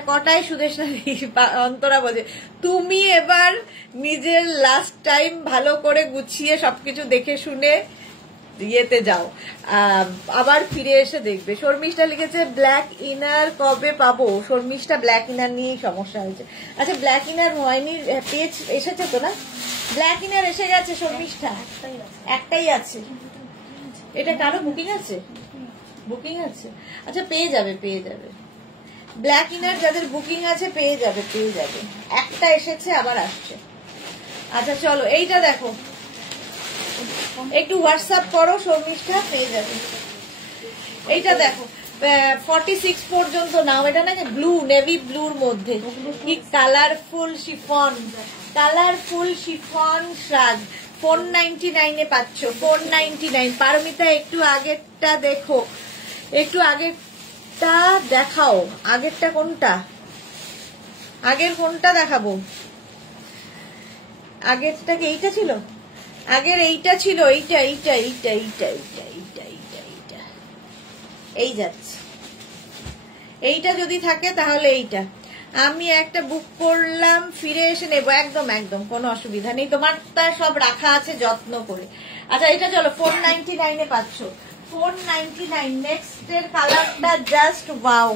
কটায় সুদেশনা অন্তরা বলছে তুমি এবার নিজের লাস্ট টাইম ভালো করে গুছিয়ে সবকিছু দেখে শুনে ইয়েতে যাও, আবার ফিরে এসে দেখবে। শর্মিষ্ঠা লিখেছে ব্ল্যাক ইনার কবে পাবো? শর্মিষ্ঠা ব্ল্যাক ইনার নিয়েই সমস্যা হয়েছে। আচ্ছা ব্ল্যাক ইনার হয়নি, পেজ এসেছে তো না? ব্ল্যাক ইনার এসে গেছে শর্মিষ্ঠা, একটাই আছে। এটা কারো বুকিং আছে? বুকিং আছে, আচ্ছা পেয়ে যাবে, পেয়ে যাবে। ব্ল্যাক ইনার যাদের বুকিং আছে পেয়ে যাবে, পেয়ে যাবে। একটা এসেছে আবার আসছে। আচ্ছা চলো এইটা দেখো, একটু হোয়াটসঅ্যাপ করো শর্মিষ্ঠা, পেয়ে যাবে। এইটা দেখো 46 পর্যন্ত নাও। এটা নাকি ব্লু, নেভি ব্লুর মধ্যে কি কালারফুল শিফন, কালারফুল শিফন শ্রাগ 499 এ পাচ্ছ, 499। পারমিতা একটু আগেরটা দেখো, একটু আগেরটা দেখাও। আগেরটা কোনটা? আগের কোনটা দেখাবো? আগেরটা কি এইটা ছিল? আগের এইটা ছিল, এইটা এইটা এইটা এইটা এইটা এইটা এইটা এইটা এই যাচ্ছে। এইটা যদি থাকে তাহলে এইটা আমি একটা বুক করলাম, ফিরে এসে নেবো, একদম একদম কোনো অসুবিধা নেই, তোমার তা সব রাখা আছে যত্ন করে। আচ্ছা এটা চলো 499 এ পাচ্ছ, 499। নেক্সট এর কালারটা জাস্ট ওয়াও,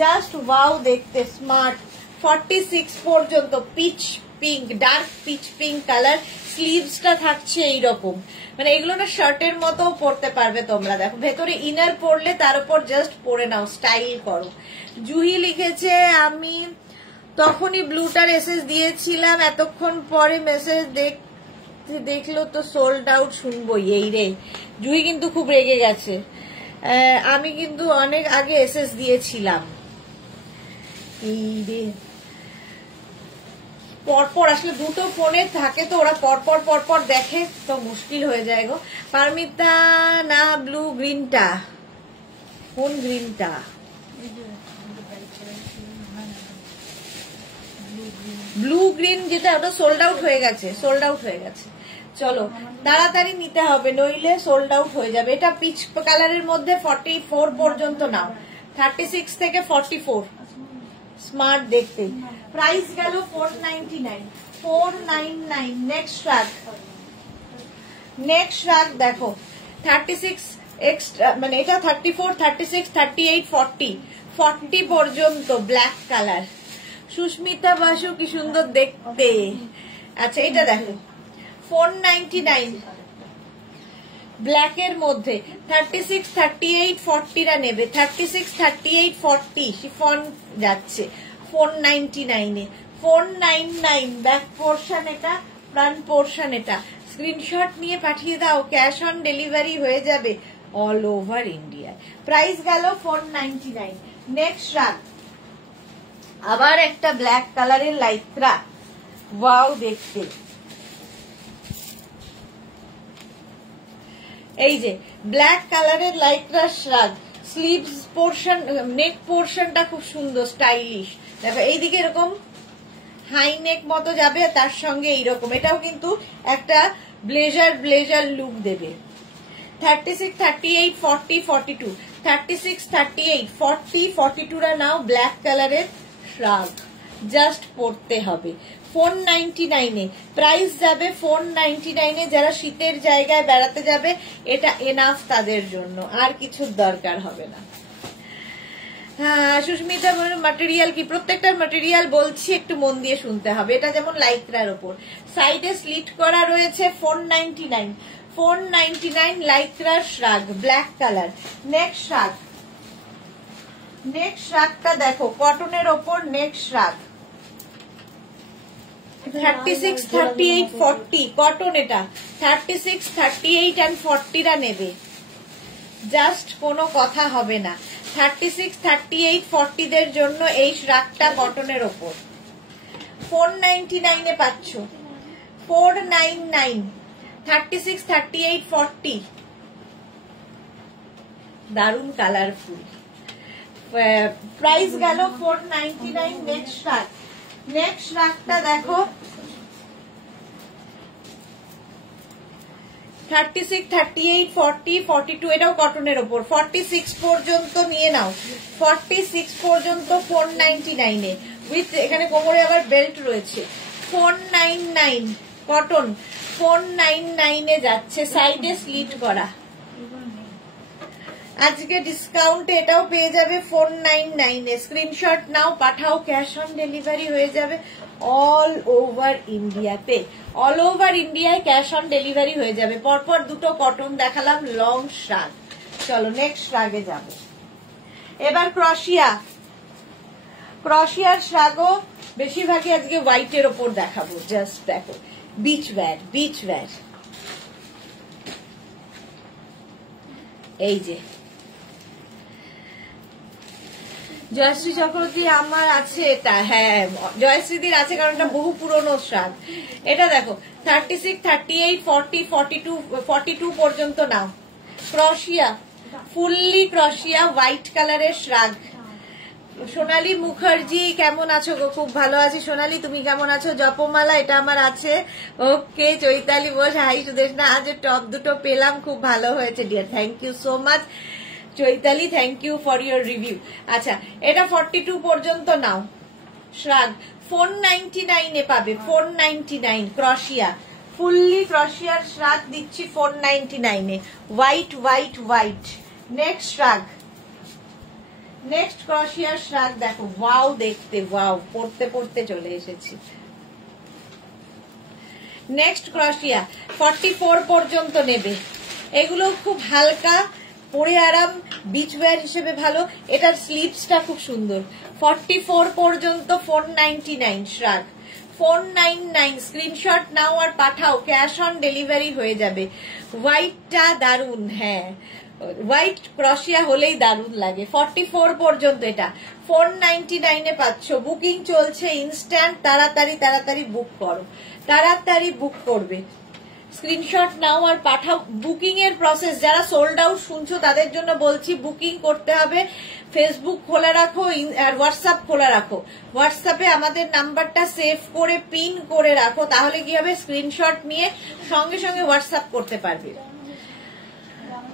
জাস্ট ওয়াও দেখতে, স্মার্ট 46 পর্যন্ত peach pink, dark peach pink colour. স্লিভসটা থাকছে এইরকম, মানে এগুলো না শার্টের মতো পরতে পারবে তোমরা। দেখো ভেতরে ইনার পরলে তার উপর জাস্ট পরে নাও, স্টাইল করো। জুহি লিখেছে আমি তখনই ব্লুটার এসএস দিয়েছিলাম, এতক্ষণ পরে মেসেজ দেখলো তো সোল্ড আউট। শুনবো এই রে, জুহি কিন্তু খুব রেগে গেছে। আমি কিন্তু অনেক আগে এসএস দিয়েছিলাম। এই রে পরপর আসলে দুটো ফোনে থাকে তো ওরা পরপর পরপর দেখে তো মুশকিল হয়ে যায় গো। পারমিতা না ব্লু গ্রিনটা, কোন গ্রিনটা? ব্লু গ্রিন যেটা, ওটা সোল্ড আউট হয়ে গেছে, সোল্ড আউট হয়ে গেছে। চলো তাড়াতাড়ি নিতে হবে নইলে সোল্ড আউট হয়ে যাবে। এটা পিচ কালারের মধ্যে 44 পর্যন্ত নাও, 36 থেকে 44 স্মার্ট দেখতে। প্রাইস গেল 499, 499। নেক্সট রাগ, নেক্সট রাগ দেখো 36 এক্সট্রা, মানে এটা 34, 36, 38, 40 পর্যন্ত ব্ল্যাক কালার। সুস্মিতা বাসু কি সুন্দর দেখতে। আচ্ছা এটা দেখো 499 ব্ল্যাকের মধ্যে, 36, 38, 40রা নেবে, 36, 38, 40 শিফন যাচ্ছে 499 এ। 499 ব্যাক পোর্শন এটা, ফ্রন্ট পোর্শন এটা। স্ক্রিনশট নিয়ে পাঠিয়ে দাও, ক্যাশ অন ডেলিভারি হয়ে যাবে অল ওভার ইন্ডিয়া। প্রাইস গেল 499। নেক্সট রাগ আবার একটা ব্ল্যাক কালারের লাইক্রা, ওয়াও দেখতে। এই যে ব্ল্যাক কালারের লাইক্রা শ্রাগ, স্লিভস পোর্শন, নেক পোর্শনটা খুব সুন্দর স্টাইলিশ। দেখো এইদিকে এরকম হাই নেক মতো যাবে, তার সঙ্গে এইরকম, এটাও কিন্তু একটা ব্লেজার লুক দেবে। 36, 38, 40, 42, 36, 38, 40, 42 রা নাও ব্ল্যাক কালারের শ্রাগ, জাস্ট পড়তে হবে। 499 এ প্রাইস যাবে 499 এ। যারা শীতের জায়গায় বেড়াতে যাবে এটা এনাফ তাদের জন্য, আর কিছুর দরকার হবে না। হ্যাঁ সুস্মিতা ম্যাটেরিয়াল কি, প্রত্যেকটার ম্যাটেরিয়াল বলছি একটু মন দিয়ে শুনতে হবে। এটা যেমন লাইক্রার ওপর সাইডে স্লিট করা রয়েছে, 499, 499 লাইক্রার shrug black colour. Next shrug, next শ্রাগটা দেখো কটনের ওপর নেক্সট শ্রাগ 36, 38, 40 কটন। এটা 36, 38 and 40 রা নেবে, জাস্ট কোনো কথা হবে না। 36, 38, 40 দের জন্য এই শ্রাগটা কটনের ওপর 499 এ পাচ্ছ। 499, 36, 38, 40 দারুন কালারফুল। প্রাইস গেল 499। নেক্সট শ্রাগ, নেক্সট শ্রাগটা দেখো 36, 38, 40, 42 এটাও কটনের ওপর 46 পর্যন্ত নিয়ে নাও। 46 পর্যন্ত 499 এ উইথ এখানে কোমরে আবার বেল্ট রয়েছে। 499 কটন 499 এ যাচ্ছে, সাইডে স্লিট করা। আজকে ডিসকাউন্টে এটাও পেয়ে যাবে 499 এ। স্ক্রিনশট নাও, পাঠাও, ক্যাশ অন ডেলিভারি হয়ে যাবে অল ওভার ইন্ডিয়াতে। অল ওভার ইন্ডিয়ায় ক্যাশ অন ডেলিভারি হয়ে যাবে। পরপর দুটো কটন দেখালাম, লং শ্রাগ। চলো নেক্সট শ্রাগে যাব। এবার ক্রশিয়া, ক্রশিয়ার শ্রাগও বেশিরভাগই আজকে হোয়াইটের ওপর দেখাবো। জাস্ট দেখো বিচ ওয়্যার, বিচ ওয়্যার, এই যে জয়শ্রী চক্রবর্তী আমার আছে এটা, হ্যাঁ জয়শ্রীদির আছে কারণ এটা বহু পুরনো শ্রাগ। এটা দেখো 36, 38, 40, 42, 42 পর্যন্ত নাও। ক্রশিয়া, ফুললি ক্রশিয়া হোয়াইট কালারের শ্রাগ। সোনালী মুখার্জি কেমন আছো গো? খুব ভালো আছি সোনালী, তুমি কেমন আছো? জপমালা এটা আমার আছে। ওকে চৈতালি বোস, হাই সুদেশনা, আজ টপ দুটো পেলাম, খুব ভালো হয়েছে dear, thank you so much Chaitali, thank you for your review. আচ্ছা এটা 42 পর্যন্ত নাও শ্রাগ, 499 এ পাবে। 499 ক্রশিয়া, ফুললি ক্রশিয়ার শ্রাগ দিচ্ছি 499 এ। White white white. Next shrug, next ক্রশিয়ার শ্রাগ দেখো, ওয়াও দেখতে, ওয়াও পড়তে পড়তে চলে এসেছি। নেক্সট ক্রশিয়া 44 পর্যন্ত নেবে। এগুলো খুব হালকা, পরে আরাম, বিচ ওয়্যার হিসেবে ভালো। এটার স্লিভসটা খুব সুন্দর। 44 পর্যন্ত 499 শ্রাগ, 499। স্ক্রিনশট নাও আর পাঠাও, ক্যাশ অন ডেলিভারি হয়ে যাবে। হোয়াইটটা দারুন, হ্যাঁ হোয়াইট ক্রশিয়া হলেই দারুন লাগে। 44 পর্যন্ত এটা 499 এ পাচ্ছ। বুকিং চলছে ইনস্ট্যান্ট, তাড়াতাড়ি তাড়াতাড়ি বুক করো, তাড়াতাড়ি বুক করবে। স্ক্রিনশট নাও আর পাঠাও। বুকিং এর প্রসেস, যারা সোল্ড আউট শুনছো তাদের জন্য বলছি, বুকিং করতে হবে। ফেসবুক খোলা রাখো আর হোয়াটসঅ্যাপ খোলা রাখো। হোয়াটসঅ্যাপে আমাদের নাম্বারটা সেভ করে পিন করে রাখো, তাহলে কি হবে স্ক্রিনশট নিয়ে সঙ্গে সঙ্গে হোয়াটসঅ্যাপ করতে পারবে।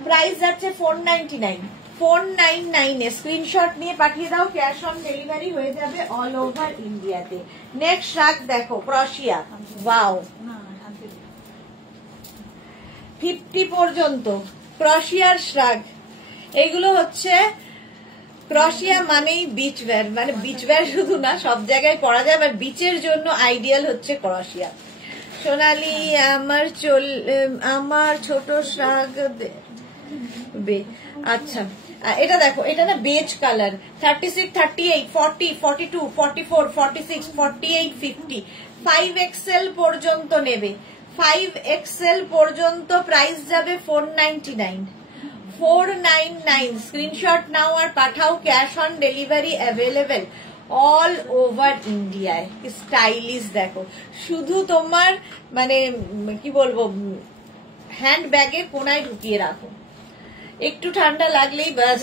প্রাইস যাচ্ছে 499, 499 এ। স্ক্রিনশট নিয়ে পাঠিয়ে দাও, ক্যাশ অন ডেলিভারি হয়ে যাবে অল ওভার ইন্ডিয়াতে। নেক্সট শ্রাগ দেখো ক্রশিয়া, ওয়াও 50 পর্যন্ত ক্রশিয়ার শ্রাগ। এগুলো হচ্ছে ক্রশিয়া মানেই বিচ ওয়্যার, মানে বিচ ওয়্যার শুধু না, সব জায়গায় পরা যায়, বাট বিচের জন্য আইডিয়াল হচ্ছে ক্রশিয়া। সোনালি আমার ছোট শ্রাগ। আচ্ছা এটা দেখো, এটা না বেজ কালার। 36, 38, 40, 42, 44, 46, 48, 50 5XL পর্যন্ত নেবে। 5XL পর্যন্ত প্রাইস যাবে 499, 499। স্ক্রিনশট নাও আর পাঠাও, cash on delivery available all over ইন্ডিয়ায়। স্টাইলিশ দেখো, শুধু তোমার মানে কি বলবো, হ্যান্ড ব্যাগের কোনায় ঢুকিয়ে রাখো, একটু ঠান্ডা লাগলেই বাস।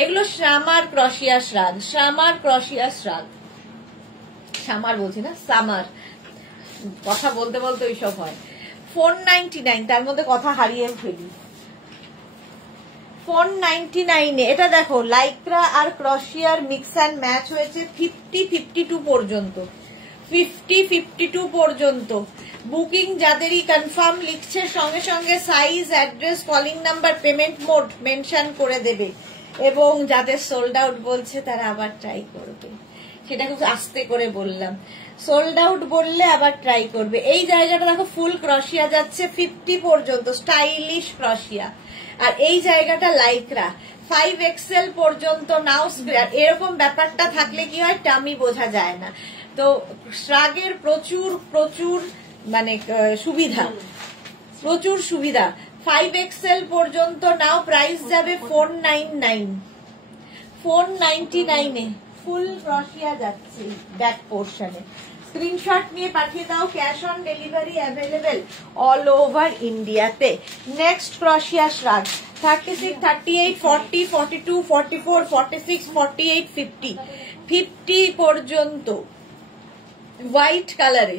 এগুলো শ্রামার ক্রশিয়া শ্রাগ, শ্রামার ক্রশিয়া শ্রাগ। সামার বলছি না, সামার, কথা বলতে বলতে ওইসব হয়। 499, তার মধ্যে কথা হারিয়ে ফেলি। 499 এটা দেখো লাইক্রা আর ক্রশিয়ার মিক্স অ্যান্ড ম্যাচ হয়েছে 50-52 পর্যন্ত, 50-52 পর্যন্ত। বুকিং যাদেরই কনফার্ম লিখছে সঙ্গে সঙ্গে size, address, calling number, payment mode mention করে দেবে, এবং যাদের সোল্ড আউট বলছে তারা আবার ট্রাই করবে। সেটা খুব আস্তে করে বললাম, সোল্ড আউট বললে আবার ট্রাই করবে। এই জায়গাটা দেখো ফুল ক্রশিয়া যাচ্ছে 50 পর্যন্ত, স্টাইলিশ ক্রশিয়া। আর এই জায়গাটা লাইক্রা 5XL পর্যন্ত নাও। এরকম ব্যাপারটা থাকলে কি হয়, টামি বোঝা যায় না। তো শ্রাগের প্রচুর প্রচুর মানে সুবিধা, প্রচুর সুবিধা। 5XL পর্যন্ত নাও, প্রাইস যাবে 499, 499 ফুল ক্রশিয়া যাচ্ছে ব্যাক পোর্শনে। স্ক্রিনশট নিয়ে পাঠিয়ে দাও, cash on delivery available all over ইন্ডিয়াতে। নেক্সট ক্রশিয়া শ্রাগ 36, 38, 40, 42, 44, 46, 48, 50, 50 পর্যন্ত হোয়াইট কালারে,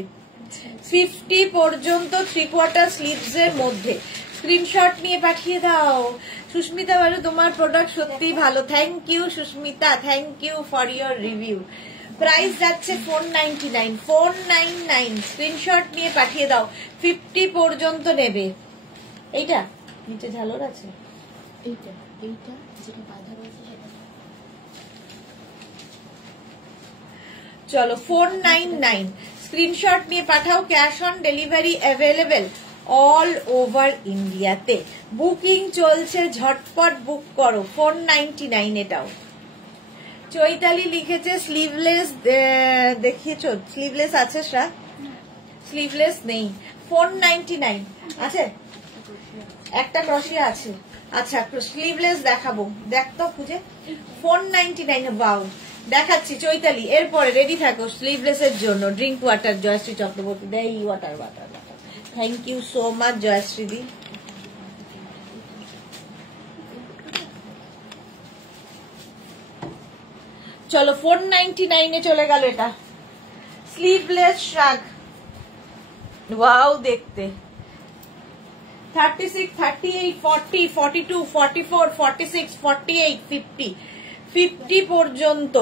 50 পর্যন্ত 3/4 স্লিভস এর মধ্যে। স্ক্রিনশট নিয়ে পাঠিয়ে দাও। সুস্মিতা বাবু, তোমার প্রোডাক্ট সত্যি ভালো, thank you Susmita, thank you for your review. Price যাচ্ছে 499, 499। স্ক্রিনশট নিয়ে পাঠিয়ে দাও, 50 পর্যন্ত নেবে। এইটা নিচে ঝালর আছে, এইটা এইটা যেটা বাঁধা রয়েছে সেটা। চলো 499 স্ক্রিনশট নিয়ে পাঠাও, cash on delivery available all over ইন্ডিয়াতে। বুকিং চলছে, ঝটপট বুক করো। 499 এটাও। চৈতালি লিখেছে স্লিভলেস, দেখিয়েছো স্লিভলেস আছে? স্লিভলেস নেই। 499 আছে, একটা ক্রশিয়া আছে। আচ্ছা স্লিভলেস দেখাবো, দেখ তো খুঁজে। 499 বাউ, দেখাচ্ছি চৈতালি। এরপরে রেডি থাকো স্লিভলেস এর জন্য। ড্রিঙ্ক ওয়াটার, জয়শ্রী চক্রবর্তী দেয় water water. Thank you so much Joyshree দি। চলো 499 চলে গেল এটা। স্লিভলেস শ্রাগ, ওয়াও দেখতে। 36, 38, 40, 42, 44, 46, 48, 50, 50 পর্যন্ত,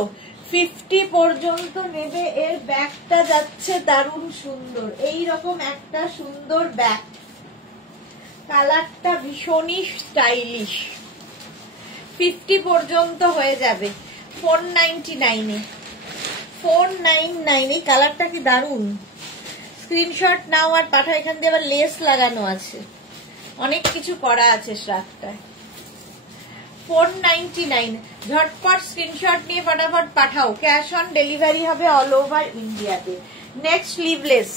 50 পর্যন্ত নেবে। এর ব্যাগটা যাচ্ছে দারুণ সুন্দর, এই রকম একটা সুন্দর ব্যাগ, কালারটা ভীষণই স্টাইলিশ। 50 পর্যন্ত হয়ে যাবে 499 এ। 499 এই কালারটা কি দারুণ। স্ক্রিনশট নাও আর পাঠাও। এখান দিয়ে আবার লেস লাগানো আছে, অনেক কিছু করা আছে শ্রাগটায়। 499 ঝটপট স্ক্রিনশট নিয়ে ফটাফট পাঠাও, ক্যাশ অন ডেলিভারি হবে অল ওভার ইন্ডিয়াতে। নেক্সট স্লিভলেস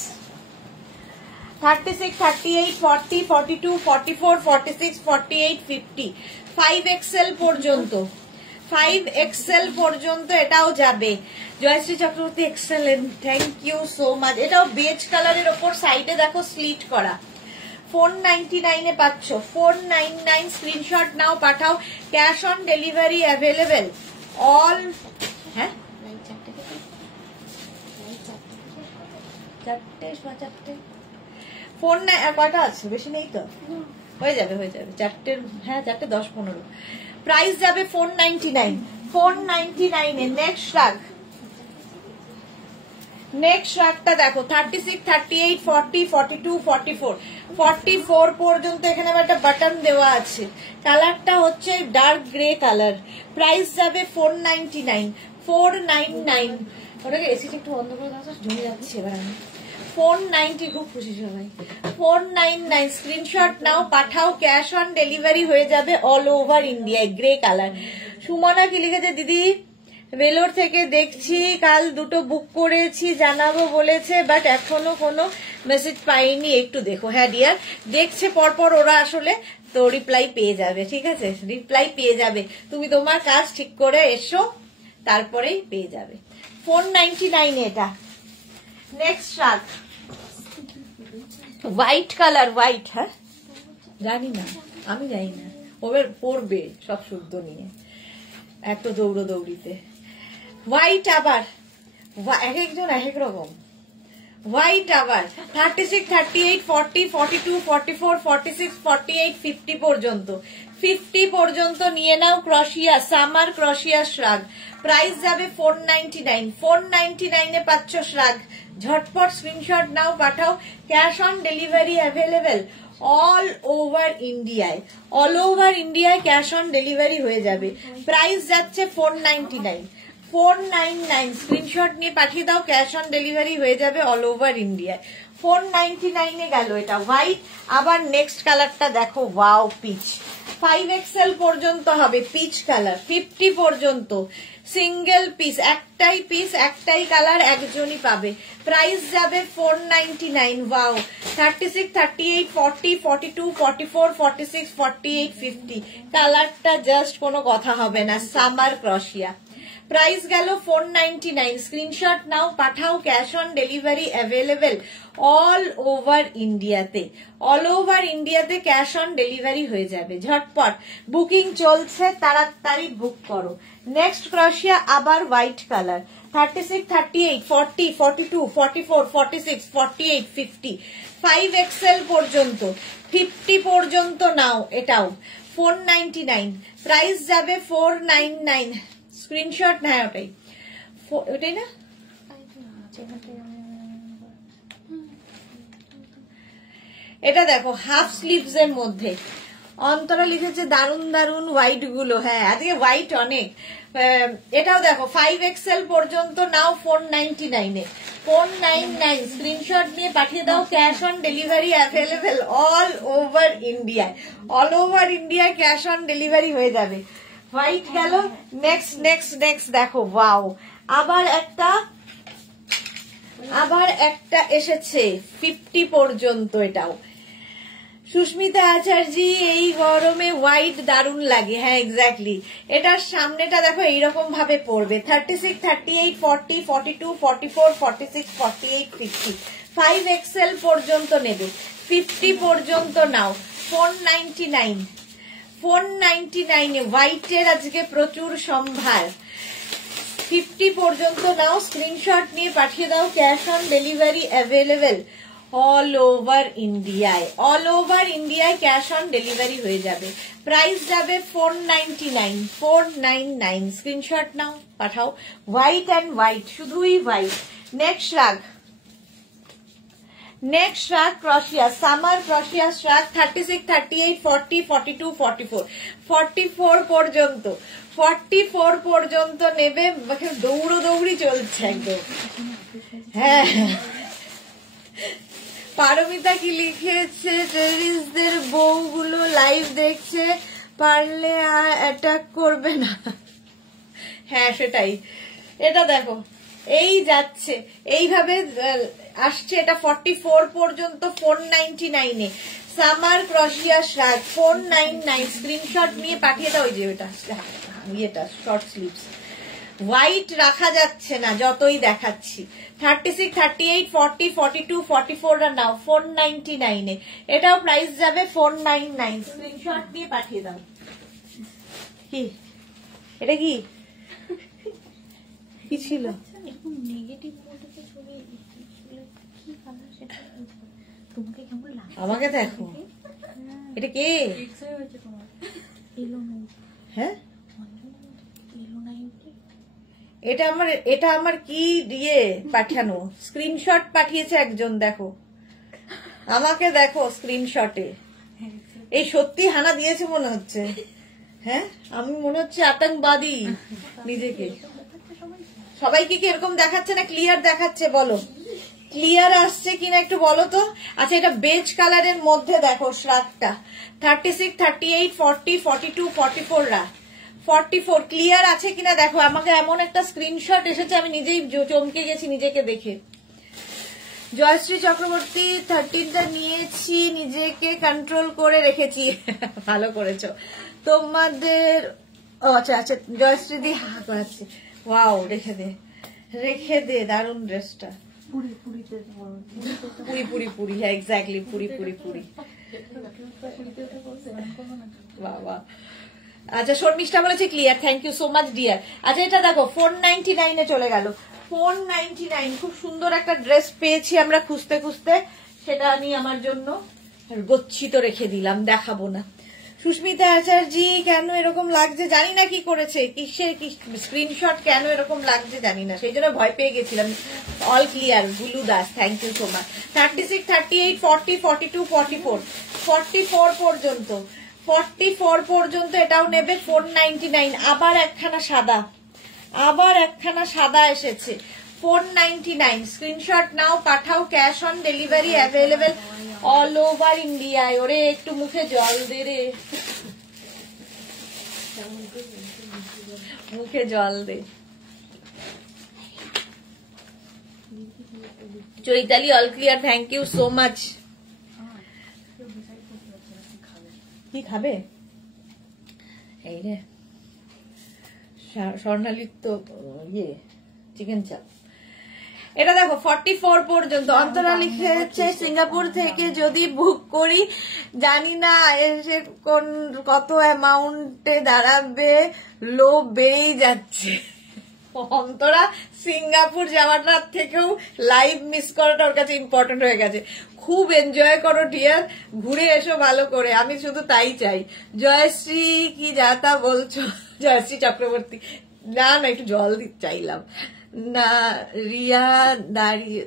36, 38, 40, 42, 44, 46, 48, 50, 5XL পর্যন্ত, 5XL পর্যন্ত এটাও যাবে। Joyshree Chakraborty excellent, thank you so much. এটাও বেজ কালারের ওপর সাইডে দেখো স্লিট করা। 499 এ পাচ্ছ। 499 স্ক্রিনশট নাও পাঠাও, cash on delivery available all. হ্যাঁ চারটে ফোন কয়টা আছে, বেশি নেই তো, হয়ে যাবে হয়ে যাবে চারটের। হ্যাঁ 4টে 10, 15। প্রাইস যাবে 499, 499 এ। নেক্সট শ্রাগ, নেক্সট শ্রাগটা দেখো 36, 38, 40, 42, 44, 44 পর্যন্ত। এখানে আবার একটা বাটন দেওয়া আছে, কালারটা হচ্ছে ডার্ক গ্রে কালার। প্রাইস যাবে 499, 499। ওটাকে এসিটা একটু বন্ধ করে দাও, জমে যাচ্ছে এবার। আমি 490, খুব খুশি সবাই। 499 স্ক্রিনশট নাও পাঠাও, ক্যাশ অন ডেলিভারি হয়ে যাবে অল ওভার ইন্ডিয়ায়। Grey colour. সুমনা কি লিখেছে, দিদি ভেলোর থেকে দেখছি, কাল দুটো বুক করেছি, জানাবো বলেছে, বাট এখনো কোনো মেসেজ পাইনি, একটু দেখো। হ্যাঁ ডিয়ার, দেখছে পরপর ওরা আসলে, তো রিপ্লাই পেয়ে যাবে, ঠিক আছে, রিপ্লাই পেয়ে যাবে। তুমি তোমার কাজ ঠিক করে এসো, তারপরেই পেয়ে যাবে। 499 এটা। Next শ্রাগ white colour, white. হ্যাঁ জানি না, আমি জানি না, ওদের পড়বে সব শুদ্ধ নিয়ে এত দৌড়িতে। হোয়াইট আবার এক একজন এক এক রকম। হোয়াইট আবার 36, 38, 40, 42, 44, 46, 48, 50 পর্যন্ত, 50 পর্যন্ত নিয়ে নাও। ক্রশিয়া, সামার ক্রশিয়া শ্রাগ, প্রাইস যাবে 499, 499 এ পাচ্ছ শ্রাগ। ঝটপট স্ক্রিনশট নাও, পাঠাও। Cash on delivery available all over ইন্ডিয়ায়, অল ওভার ইন্ডিয়ায় ক্যাশ অন ডেলিভারি হয়ে যাবে। প্রাইস যাচ্ছে 499, 499 স্ক্রিনশট নিয়ে পাঠিয়ে দাও, ক্যাশ অন ডেলিভারি হয়ে যাবে অল ওভার ইন্ডিয়ায়। 499 এ গেল এটা হোয়াইট। আবার নেক্সট কালারটা দেখো, ওয়াও পিচ, 5XL পর্যন্ত হবে পিচ কালার, 50 পর্যন্ত সিঙ্গেল পিস, একটাই পিস, একটাই কালার, একজনই পাবে। প্রাইস যাবে 499। ওয়াও 36, 38, 40, 42, 44, 46, 48, 50 কালারটা জাস্ট কোনো কথা হবে না। সামার ক্রশিয়া, প্রাইস গেল 499। স্ক্রিনশট নাও, পাঠাও। Cash on delivery available all over ইন্ডিয়াতে, অল ওভার ইন্ডিয়াতে ক্যাশ অন ডেলিভারি হয়ে যাবে। ঝটপট বুকিং চলছে, তাড়াতাড়ি বুক করো। নেক্সট ক্রশিয়া আবার হোয়াইট কালার, 36, 38, 40, 42, 44, 46, 48, 50 5XL পর্যন্ত, 50 পর্যন্ত নাও। এটাও 499, প্রাইস যাবে 499। স্ক্রিনশট না, ওটাই না, এটা দেখো হাফ স্লিভস এর মধ্যে। অন্তরা লিখেছে দারুন দারুন হোয়াইট গুলো। হ্যাঁ, আজকে হোয়াইট অনেক। এটাও দেখো 5XL পর্যন্ত নাও 499 এ, 499 স্ক্রিনশট নিয়ে পাঠিয়ে দাও। Cash on delivery available all over ইন্ডিয়ায়, অল ওভার ইন্ডিয়ায় ক্যাশ অন ডেলিভারি হয়ে যাবে। হোয়াইট গেল। নেক্সট নেক্সট নেক্সট দেখো, ওয়াও আবার একটা এসেছে 50 পর্যন্ত। এটাও সুস্মিতা আচার্যি, এই গরমে হোয়াইট দারুণ লাগে। হ্যাঁ এক্স্যাক্টলি, এটার সামনেটা দেখো এইরকম ভাবে পড়বে। 36, 38, 40, 42, 44, 46, 48, 50 5XL পর্যন্ত নেবে, 50 পর্যন্ত নাও। 499, 499 এ হোয়াইটের আজকে প্রচুর সম্ভার। 50 পর্যন্ত নাও, স্ক্রিনশট নিয়ে পাঠিয়ে দাও। Cash on delivery available all over ইন্ডিয়ায়, অল ওভার ইন্ডিয়ায় ক্যাশ অন ডেলিভারি হয়ে যাবে। প্রাইস যাবে 499, 499 স্ক্রিনশট নাও, পাঠাও। হোয়াইট অ্যান্ড হোয়াইট, শুধুই হোয়াইট। নেক্সট রাগ, নেক্সট শ্রাগ ক্রশিয়া, সামার ক্রশিয়া শ্রাগ 36, 38, 40, 42, 44 44 পর্যন্ত, 44 পর্যন্ত নেবে। দৌড়ি চলছে একদম। হ্যাঁ, পারমিতা কি লিখেছে, টেরিসদের বউগুলো লাইভ দেখছে, পারলে অ্যাটাক করবে না। হ্যাঁ সেটাই, এটা দেখো এই যাচ্ছে এইভাবে আসছে। এটা 44 পর্যন্ত 499 এ সামার ক্রশিয়া শ্রাগ 499 স্ক্রিনশট নিয়ে পাঠিয়ে দাও। ওই যে এটা শর্ট স্লিভস, হোয়াইট রাখা যাচ্ছে না যতই দেখাচ্ছি। 36, 38, 40, 42, 44 নাও 499 এ। এটাও প্রাইস যাবে 499 স্ক্রিনশট নিয়ে পাঠিয়ে দাও। কি এটা কি কি ছিল? আমাকে দেখো, এটা কে? হ্যাঁ এটা আমার কি দিয়ে পাঠানো? স্ক্রিনশট পাঠিয়েছে একজন, দেখো আমাকে, দেখো স্ক্রিনশটে। এই সত্যি হানা দিয়েছে মনে হচ্ছে। হ্যাঁ, আমি মনে হচ্ছে আতঙ্কবাদী নিজেকে। সবাইকে কি এরকম দেখাচ্ছে না ক্লিয়ার দেখাচ্ছে? বলো ক্লিয়ার আসছে কিনা একটু বলো তো। আচ্ছা, এটা বেজ কালারের মধ্যে দেখো শ্রাগটা 36, 38, 40, 42, 44 রা 44 ক্লিয়ার আছে কিনা দেখো। আমাকে এমন একটা স্ক্রিনশট এসেছে, আমি নিজেই চমকে গেছি নিজেকে দেখে। জয়শ্রী চক্রবর্তী 13টা নিয়েছি, নিজেকে কন্ট্রোল করে রেখেছি। ভালো করেছো তোমাদের। আচ্ছা আচ্ছা, জয়শ্রী দি হা করাচ্ছে। ওয়াও, রেখে দে দারুন ড্রেসটা। পুরি, হ্যাঁ এক্স্যাক্টলি, পুরি। বাবা, আচ্ছা শর্মিষ্ঠা বলেছে clear, thank you so much dear. আচ্ছা এটা দেখো 499 এ চলে গেল। 499 খুব সুন্দর একটা ড্রেস পেয়েছি আমরা খুঁজতে খুঁজতে, সেটা আমি আমার জন্য গচ্ছিত রেখে দিলাম, দেখাবো না। সুস্মিতা আচার্যি কেন এরকম লাগছে জানি না, কি করেছে, কিসের স্ক্রিনশট কেন এরকম লাগছে জানি না, সেই জন্য ভয় পেয়ে গেছিলাম। All clear Gulu Das, thank you so much. 36, 38, 40, 42, 44, 44 পর্যন্ত, 44 পর্যন্ত এটাও নেবে 499। আবার একখানা সাদা এসেছে 499। স্ক্রিনশট নাও, পাঠাও, cash on delivery available all over ইন্ডিয়ায়। ওরে একটু মুখে জল দে রে, মুখে জল দে। Chaitali all clear, thank you so much. কি খাবে এই রে স্বর্ণালীর তো ইয়ে চিকেন চাপ। এটা দেখো 44 পর্যন্ত। অন্তরা লিখেছে সিঙ্গাপুর থেকে যদি বুক করি জানি না এসে কত অ্যামাউন্টে দাঁড়াবে, লো বেড়েই যাচ্ছে। অন্তরা সিঙ্গাপুর যাওয়াটার থেকেও লাইভ মিস করাটা ওর কাছে ইম্পর্টেন্ট হয়ে গেছে। খুব এনজয় করো ডিয়ার, ঘুরে এসো ভালো করে, আমি শুধু তাই চাই। জয়শ্রী কি যাতা বলছো? জয়শ্রী চক্রবর্তী, না একটু জল চাইলাম না। রিয়া দাঁড়িয়ে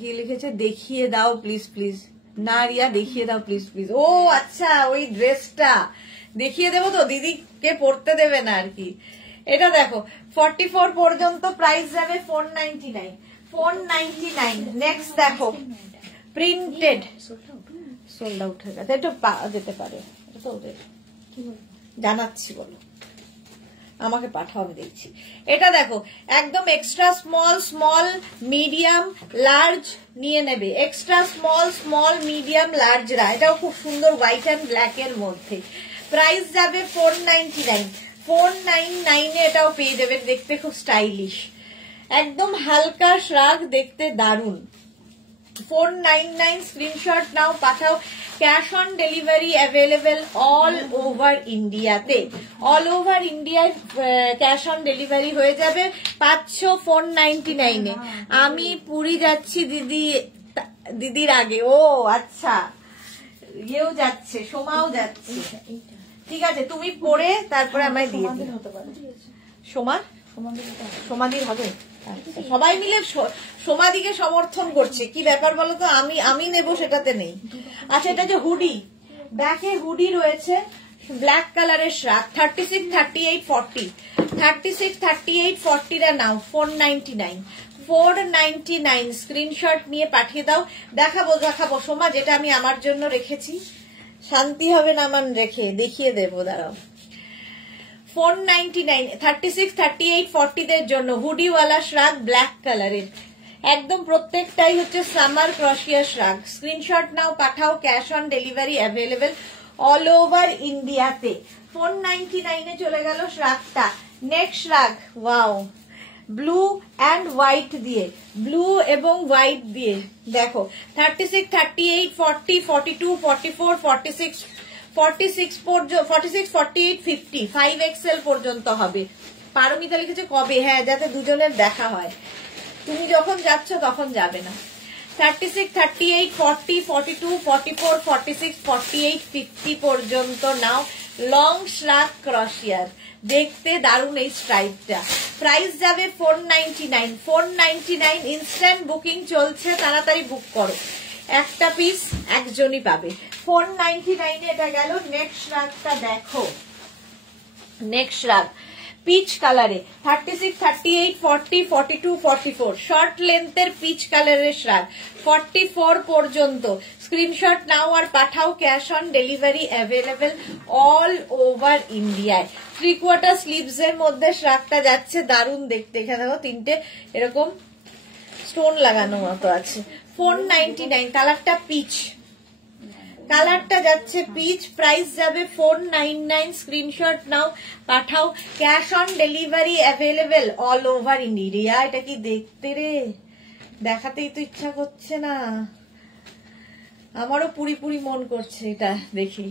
কি লিখেছে, দেখিয়ে দাও প্লিজ প্লিজ। না রিয়া দেখিয়ে দাও প্লিজ প্লিজ। ও আচ্ছা, ওই ড্রেসটা দেখিয়ে দেবো তো, দিদিকে পরতে দেবে না আর কি। এটা দেখো 44 পর্যন্ত, প্রাইস যাবে 499, 499। নেক্সট দেখো প্রিন্টেড, সোল্ড আউট হয়ে গেছে, এটা যেতে পারে, এটা তো ওদের জানাচ্ছি, বলো আমাকে পাঠাও আমি দেখছি। এটা দেখো একদম extra small, small, medium, large নিয়ে নেবে। এক্সট্রা স্মল, স্মল, মিডিয়াম, লার্জরা। এটাও খুব সুন্দর হোয়াইট অ্যান্ড ব্ল্যাক এর মধ্যে। প্রাইস যাবে 499, 499 এ এটাও পেয়ে যাবে। দেখতে খুব স্টাইলিশ, একদম হালকা শ্রাগ, দেখতে দারুন। 499 স্ক্রিনশট নাও, পাঠাও, cash on delivery available all over ইন্ডিয়াতে। অল ওভার ইন্ডিয়ায় ক্যাশ অন ডেলিভারি হয়ে যাবে। 499 এ। আমি পুরী যাচ্ছি দিদির আগে। ও আচ্ছা, ইয়েও যাচ্ছে, সোমাও যাচ্ছে, ঠিক আছে তুমি পরে তারপরে আমায় দিয়ে দিও। সোমাদির হবে, সবাই মিলে সোমাদিকে সমর্থন করছে, কি ব্যাপার বলো তো? আমি নেব সেটাতে নেই। আচ্ছা, এটা যে হুডি, ব্যাকে হুডি রয়েছে ব্ল্যাক কালারের শ্রাগ, 36, 38, 40, 36, 38, 40 রা নাও 499, 499। স্ক্রিনশট নিয়ে পাঠিয়ে দাও। দেখাবো সোমা, যেটা আমি আমার জন্য রেখেছি। শান্তি হবে না আমার রেখে, দেখিয়ে দেবো, দাঁড়াও। 499, 36, 38, 40 দের জন্য হুডিওয়ালা শ্রাগ ব্ল্যাক কালারের, একদম প্রত্যেকটাই হচ্ছে সামার ক্রশিয়া শ্রাগ। স্ক্রিনশট নাও, পাঠাও, cash on delivery available all over ইন্ডিয়াতে। 499 এ চলে গেল শ্রাগটা। Next shrug, wow, blue and white দিয়ে, ব্লু এবং হোয়াইট দিয়ে। দেখো 36, 38, 40, 42, 44, 46, 46, 48, 50, 5XL পর্যন্ত হবে। পারমিতা লিখেছে কবে? হ্যাঁ, যাতে দুজনের দেখা হয়, তুমি যখন যাচ্ছ তখন যাবে না। 36, 38, 40, 42, 44, 46, 48, 50 পর্যন্ত নাও। লং শ্রাগ ক্রশিয়ার, দেখতে দারুণ এই স্ট্রাইপটা। প্রাইস যাবে 499, 499। ইনস্ট্যান্ট বুকিং চলছে, তাড়াতাড়ি বুক করো, একটা পিস একজনই পাবে। 499 এ এটা গেল। নেক্সট শ্রাগটা দেখো, নেক্সট শ্রাগ পিচ কালারে, 36, 38, 40, 42, 44, শর্ট লেন্থের পিচ কালারের শ্রাগ, 44 পর্যন্ত। স্ক্রিনশট নাও আর পাঠাও, cash on delivery available all over ইন্ডিয়ায়। 3/4 স্লিভস এর মধ্যে শ্রাগটা যাচ্ছে, দারুণ দেখতে। এখানে তিনটে এরকম স্টোন লাগানো মতো আছে। 499, কালারটা পিচ, কালারটা যাচ্ছে পিচ। প্রাইস যাবে 499। স্ক্রিনশট নাও, পাঠাও, cash on delivery available all over India. এটা কি দেখতে রে, দেখাতেই তো ইচ্ছা করছে না, আমারও পুরি পুরি মন করছে এটা দেখি।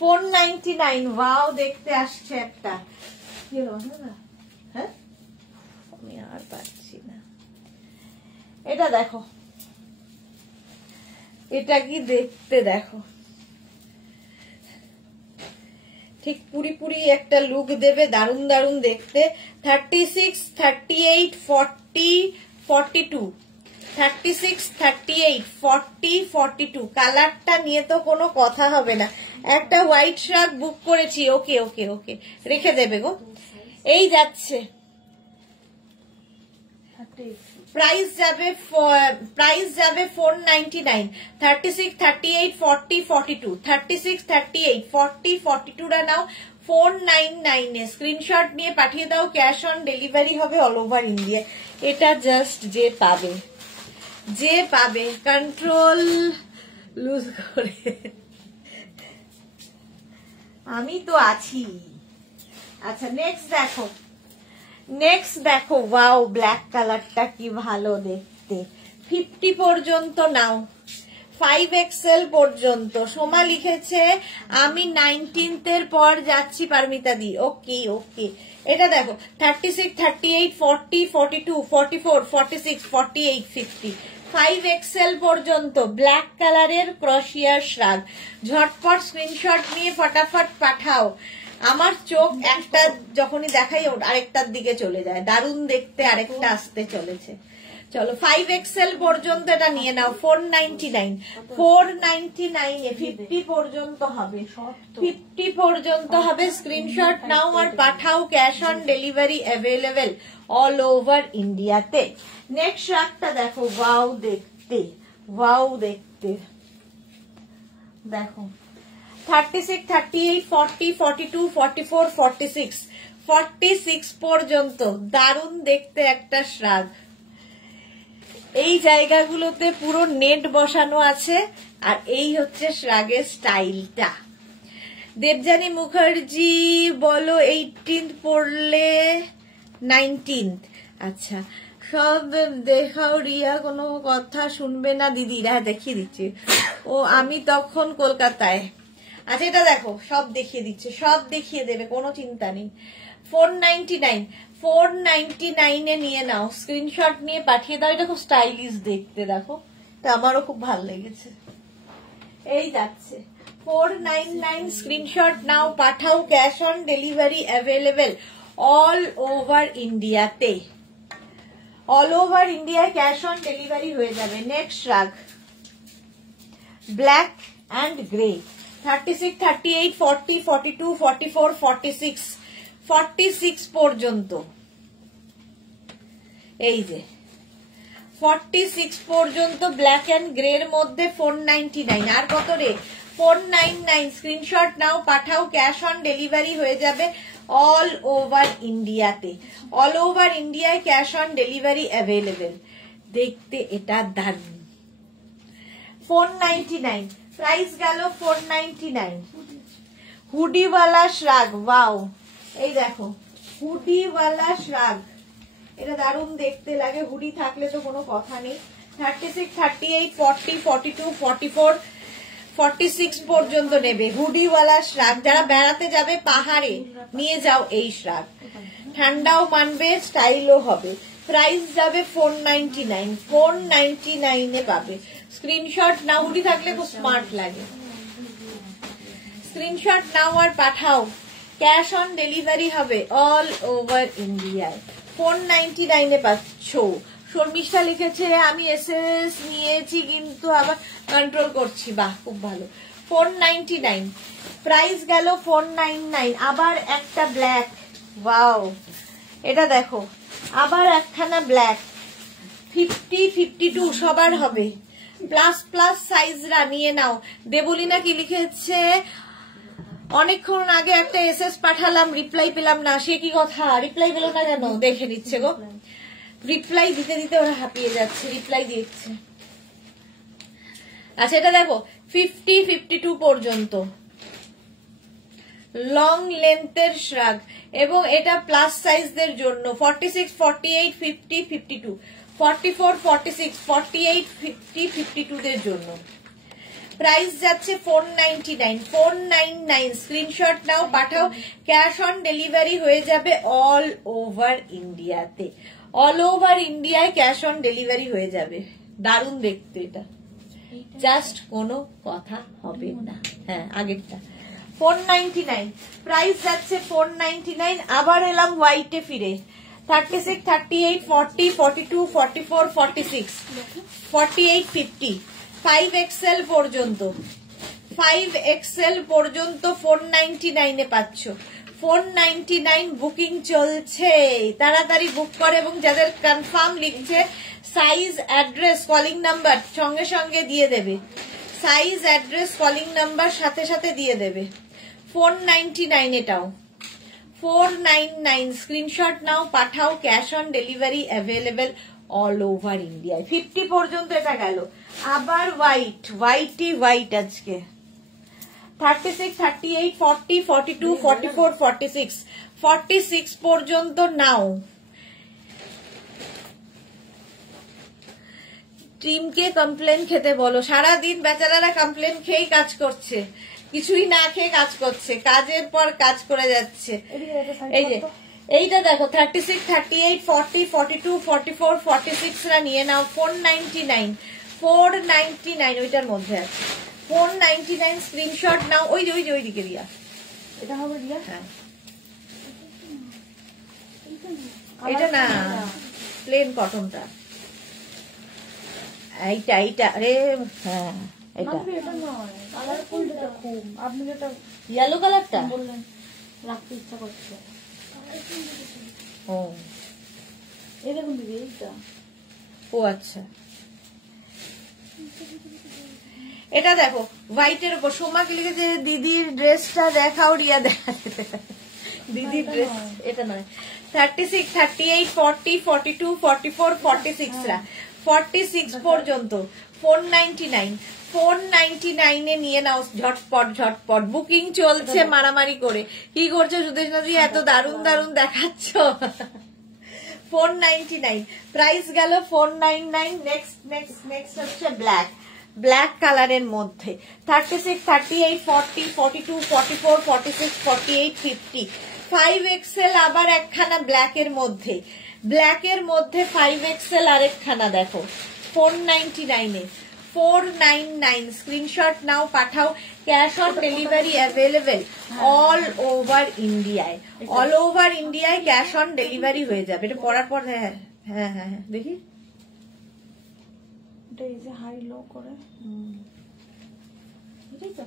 499, ওয়াও, দেখতে আসছে একটা। হ্যাঁ, আমি আর পাচ্ছি না। এটা দেখো, এটা কি দেখতে, দেখো ঠিক পুরি পুরি একটা লুক দেবে, দারুন দারুন দেখতে। 36, 38, 40, 42, 36, 38, 40, 42 কালারটা নিয়ে তো কোনো কথা হবে না। একটা হোয়াইট শ্রাগ বুক করেছি, ওকে ওকে ওকে রেখে দেবে গো। এই যাচ্ছে, প্রাইস যাবে 499। 36, 38, 40, 42, 36, 38, 40, 42 টা নাও 499 এ। স্ক্রিনশট নিয়ে পাঠিয়ে দাও, ক্যাশ অন ডেলিভারি হবে অল ওভার ইন্ডিয়া। এটা জাস্ট যে পাবে কন্ট্রোল লুজ করে, আমি তো আছি। আচ্ছা নেক্সট দেখো, ওয়াও ব্ল্যাক কালারটা কি ভালো দেখতে। 50 পর্যন্ত নাও, 5XL পর্যন্ত। সোমা লিখেছে আমি 19th এর পর যাচ্ছি পারমিতা দি, ওকে ওকে। এটা দেখো 36, 38, 40, 42, 44, 46, 48, 50, 5XL পর্যন্ত ব্ল্যাক কালারের ক্রশিয়ার শ্রাগ। ঝটপট স্ক্রিনশট নিয়ে ফটাফট পাঠাও। আমার চোখ একটা যখনই দেখাই আরেকটার দিকে চলে যায়, দারুণ দেখতে আরেকটা আসতে চলেছে। চলো 5XL পর্যন্ত এটা নিয়ে নাও, 499, 499 এ 50 পর্যন্ত হবে, 50 পর্যন্ত হবে। স্ক্রিনশট নাও আর পাঠাও, cash on delivery available all over ইন্ডিয়াতে। নেক্সট শ্রাগটা দেখো, ওয়াও দেখতে দেখো 36, 38, 40, 42, 44, 46, 46 পর্যন্ত দারুণ দেখতে একটা শ্রাগ। এই জায়গাগুলোতে পুরো নেট বসানো আছে, আর এই হচ্ছে শ্রাগের স্টাইলটা। দেবযানী মুখার্জি বলো 18th পড়লে 19th। আচ্ছা সব দেখাও রিয়া, কোনো কথা শুনবে না দিদি। দেখিয়ে দিচ্ছি, ও আমি তখন কলকাতায়। আচ্ছা এটা দেখো, সব দেখিয়ে দিচ্ছে, সব দেখিয়ে দেবে, কোনো চিন্তা নেই। 499, 499 এ নিয়ে নাও, স্ক্রিনশট নিয়ে পাঠিয়ে দাও। এটা খুব স্টাইলিশ দেখতে, দেখো এটা আমারও খুব ভালো লেগেছে। এই যাচ্ছে 499, স্ক্রিনশট নাও পাঠাও, cash on delivery available all over ইন্ডিয়াতে। অল ওভার ইন্ডিয়ায় ক্যাশ অন ডেলিভারি হয়ে যাবে। নেক্সট শ্রাগ ব্ল্যাক অ্যান্ড গ্রে, 36, 38, 40, 42, 44, 46, 46 পর্যন্ত। এই যে 46 পর্যন্ত ব্ল্যাক অ্যান্ড গ্রে এর মধ্যে 499। আর কত রে? 499। স্ক্রিনশট নাও পাঠাও, ক্যাশ অন ডেলিভারি হয়ে যাবে অল ওভার ইন্ডিয়াতে। অল ওভার ইন্ডিয়ায় ক্যাশ অন ডেলিভারি অ্যাভেলেবেল। দেখতে এটা দারুণ। 499 প্রাইস গেল 499। হুডিওয়ালা শ্রাগ, ওয়াও এই দেখো হুডিওয়ালা শ্রাগ, এটা দারুণ দেখতে লাগে, হুডি থাকলে তো কোনো কথা নেই। 36, 38, 40, 42, 44, 46 পর্যন্ত নেবে হুডিওয়ালা শ্রাগ। যারা বেড়াতে যাবে পাহাড়ে নিয়ে যাও এই শ্রাগ, ঠান্ডাও মানবে, স্টাইলও হবে। প্রাইস যাবে 499, 499 এ পাবে। স্ক্রিনশট নাও, হুডি থাকলে খুব স্মার্ট লাগে। স্ক্রিনশট নাও আর পাঠাও, ক্যাশ অন ডেলিভারি হবে অল ওভার ইন্ডিয়ায়। 499 এ পাচ্ছ। শর্মিষ্ঠা লিখেছে আমি এসএস নিয়েছি কিন্তু আবার কন্ট্রোল করছি, বাহ খুব ভালো। 499 প্রাইস গেল 499। আবার একটা ব্ল্যাক, ওয়াও এটা দেখো আবার একখানা ব্ল্যাক। 50, 52 সবার হবে। প্লাস প্লাস সাইজরা নিয়ে নাও। দেবলিনা কি লিখেছে, অনেকক্ষণ আগে একটা এসএস পাঠালাম, রিপ্লাই পেলাম না। সে কি কথা, রিপ্লাই পেলো না কেন? দেখে নিচ্ছে গো, রিপ্লাই দিতে দিতে ওরা হাঁপিয়ে যাচ্ছে, রিপ্লাই দিচ্ছে। আচ্ছা এটা দেখো 50, 52 পর্যন্ত লং লেন্থের শ্রাগ, এবং এটা প্লাস সাইজদের জন্য। 46, 48, 50, 52, 44, 46, 48, 50, 52 দের জন্য। প্রাইস যাচ্ছে 499, 499। স্ক্রিনশট নাও পাঠাও, ক্যাশ অন ডেলিভারি হয়ে যাবে অল ওভার ইন্ডিয়াতে। অল ওভার ইন্ডিয়ায় ক্যাশ অন ডেলিভারি হয়ে যাবে। দারুণ দেখতে এটা, জাস্ট কোনো কথা হবে না। হ্যাঁ আগেরটা 499, প্রাইস যাচ্ছে 499। আবার এলাম হোয়াইটে ফিরে, 36, 38, 40, 42, 44, 46, 48, 50, 5XL পর্যন্ত, 5XL পর্যন্ত 499 এ পাচ্ছ। 499 বুকিং চলছে, তাড়াতাড়ি বুক করে, এবং যাদের কনফার্ম লিখছে সাইজ অ্যাড্রেস কলিং নাম্বার সঙ্গে সঙ্গে দিয়ে দেবে, সাইজ অ্যাড্রেস কলিং নাম্বার সাথে সাথে দিয়ে দেবে। 499 এটাও 499, স্ক্রিনশট নাও পাঠাও, cash on delivery available all over ইন্ডিয়ায়। 50 পর্যন্ত এটা গেল। আবার হোয়াইট, হোয়াইটই হোয়াইট আজকে, 36, 38, 40, 42, 44, 46, 46 পর্যন্ত নাও। টিমকে কমপ্লেন খেতে বলো, সারাদিন বেচারারা কমপ্লেন খেয়েই কাজ করছে, কিছুই না খেয়ে কাজ করছে, কাজের পর কাজ করে যাচ্ছে। এই যে এইটা দেখো 36, 38, 40, 42, 44, 46 রা নিয়ে নাও। 499, 499 ওইটার মধ্যে আছে। 499 স্ক্রিনশট নাও। ওই যে ওইদিকে রিয়া, এটা হবে রিয়া। হ্যাঁ এটা না, প্লেন কটনটা, এইটা আরে হ্যাঁ এটা এটা নয়, কালারফুলটা খুব, আপনি যেটা ইয়েলো কালারটা বললেন রাখতে ইচ্ছা করছে। ও এই দেখুন দিদি এইটা। ও আচ্ছা, এটা দেখো হোয়াইটের উপর। সোমাকে লিখেছে দিদির ড্রেসটা দেখাও, রিয়া দেখা দিদির ড্রেস এটা নয়। 36, 38, 40, 42, 44, 46 রা 46 পর্যন্ত 499, 499 এ নিয়ে নাও ঝটপট ঝটপট। বুকিং চলছে মারামারি করে। কি করছো সুদেশনা দি, এত দারুণ দারুণ দেখাচ্ছ। 499 প্রাইস গেল 499। নেক্সট হচ্ছে ব্ল্যাক, ব্ল্যাক কালারের মধ্যে 36, 38, 40, 42, 44, 46, 48, 50, 5XL আবার একখানা ব্ল্যাকের মধ্যে, ব্ল্যাকের মধ্যে 5XL আরেকখানা দেখো 499 এ। 499 স্ক্রিনশট নাও পাঠাও, cash on delivery available all over ইন্ডিয়ায়, অল ওভার ইন্ডিয়ায় ক্যাশ অন ডেলিভারি হয়ে যাবে। এটা পড়ার পর হ্যাঁ হ্যাঁ হ্যাঁ হ্যাঁ দেখি এটা এই যে হাই লো করে, এটাই তো।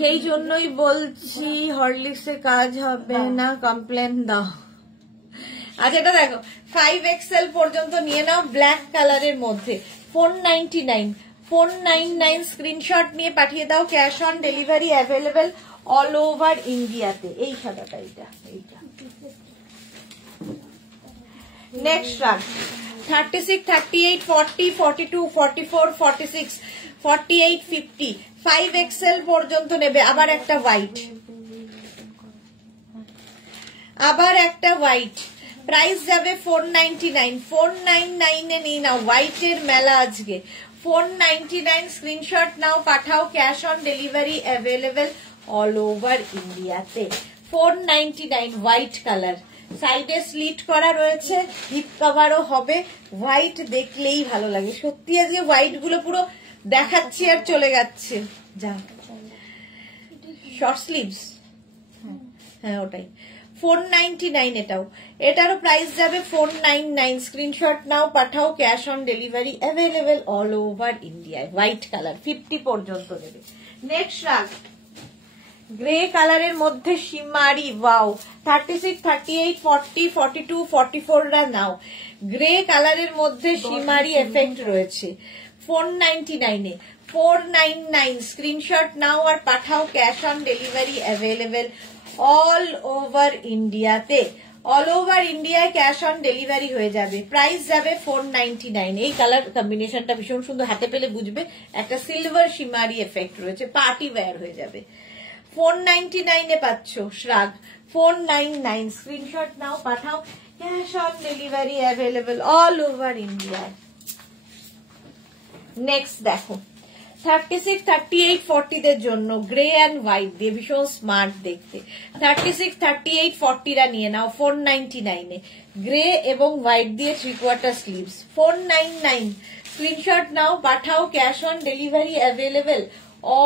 সেই জন্যই বলছি হরলিক্সে কাজ হবে না, কমপ্লেন দাও। আচ্ছা এটা দেখো 5XL পর্যন্ত নিয়ে নাও, ব্ল্যাক কালারের মধ্যে 499, 499 স্ক্রিনশট নিয়ে পাঠিয়ে দাও, cash on delivery available all over ইন্ডিয়াতে। এই সাদাটা এইটা। নেক্সট রান 36, 38, 40, 42, 44, 46, 48, 50, 5XL পর্যন্ত নেবে। আবার একটা হোয়াইট, আবার একটা হোয়াইট, প্রাইস যাবে 499, 499 এ নিয়ে নাও। হোয়াইটের মেলা আজকে। 499 স্ক্রিনশট নাও পাঠাও, cash on delivery available all over ইন্ডিয়াতে। 499 হোয়াইট কালার, সাইডে স্লিট করা রয়েছে, হিপ কভারও হবে। হোয়াইট দেখলেই ভালো লাগে সত্যি, আজকে হোয়াইট গুলো পুরো দেখাচ্ছি আর চলে যাচ্ছে। যা শর্ট স্লিভস, হ্যাঁ ওটাই 499 এটাও। এটারও প্রাইস যাবে 499, স্ক্রিনশট নাও পাঠাও, cash on delivery available all over ইন্ডিয়ায়। হোয়াইট কালার 50 পর্যন্ত নেবে। নেক্সট রাগ গ্রে কালারের মধ্যে শিমারি, ওয়াও 36, 38, 40, 42, 44 রা নাও। গ্রে কালারের মধ্যে শিমারি এফেক্ট রয়েছে 499 এ। 499 স্ক্রিনশট নাও আর পাঠাও, cash on delivery available all over ইন্ডিয়াতে। অল ওভার ইন্ডিয়ায় ক্যাশ অন ডেলিভারি হয়ে যাবে। প্রাইস যাবে 499। এই কালার কম্বিনেশনটা ভীষণ সুন্দর, হাতে পেলে বুঝবে। একটা সিলভার শিমারি এফেক্ট রয়েছে, পার্টি ওয়্যার হয়ে যাবে। 499 এ পাচ্ছ শ্রাগ। 499 স্ক্রিনশট নাও পাঠাও, cash on delivery available all over ইন্ডিয়ায়। নেক্সট দেখো 36, 38, 40 দের জন্য গ্রে অ্যান্ড হোয়াইট দিয়ে ভীষণ স্মার্ট দেখতে। 36, 38, 40 রা নিয়ে নাও 499 এ, গ্রে এবং হোয়াইট দিয়ে 3/4 স্লিভস 499। স্ক্রিনশট নাও, পাঠাও, cash on delivery available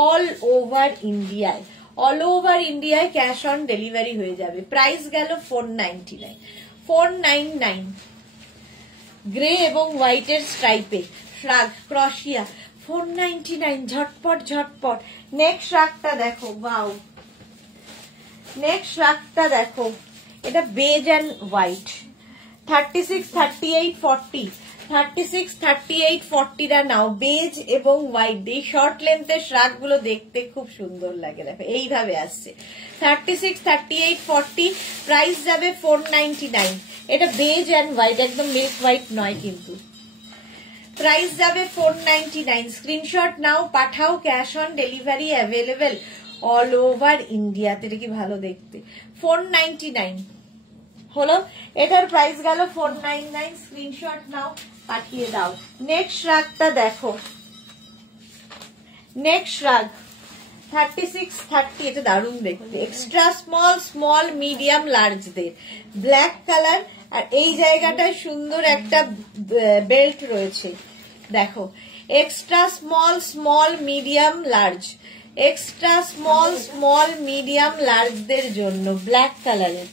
all over ইন্ডিয়ায়। অল ওভার ইন্ডিয়ায় ক্যাশ অন ডেলিভারি হয়ে যাবে। প্রাইস গেল 499, 499 গ্রে এবং হোয়াইটের স্ট্রাইপে শ্রাগ ক্রশিয়া 499 ঝটপট ঝটপট। নেক্সট শ্রাগটা দেখো, ওয়াও, নেক্সট শ্রাগটা দেখো, এটা বেজ অ্যান্ড হোয়াইট। 36, 38, 40, 36, 38, 40 রা নাও, বেজ এবং হোয়াইট। এই শর্ট লেন্থের শ্রাগ গুলো দেখতে খুব সুন্দর লাগে, দেখো এইভাবে আসছে। 36, 38, 40 প্রাইস যাবে 499। এটা বেজ অ্যান্ড হোয়াইট, একদম মিল্ক হোয়াইট নয় কিন্তু। প্রাইস যাবে 499। স্ক্রিনশট নাও, পাঠাও, cash on delivery available all over ইন্ডিয়াতে। এটা কি ভালো দেখতে। 499 হলো, এটার প্রাইস গেল 499। স্ক্রিনশট নাও, পাঠিয়ে দাও। নেক্সট শ্রাগটা দেখো, নেক্সট শ্রাগ 36, 30, এটা দারুণ দেখতে। এক্সট্রা স্মল, স্মল, মিডিয়াম, লার্জদের ব্ল্যাক কালার, আর এই জায়গাটায় সুন্দর একটা বেল্ট রয়েছে দেখো। Extra small, small, medium, large, extra small, small, medium, লার্জদের জন্য ব্ল্যাক কালারের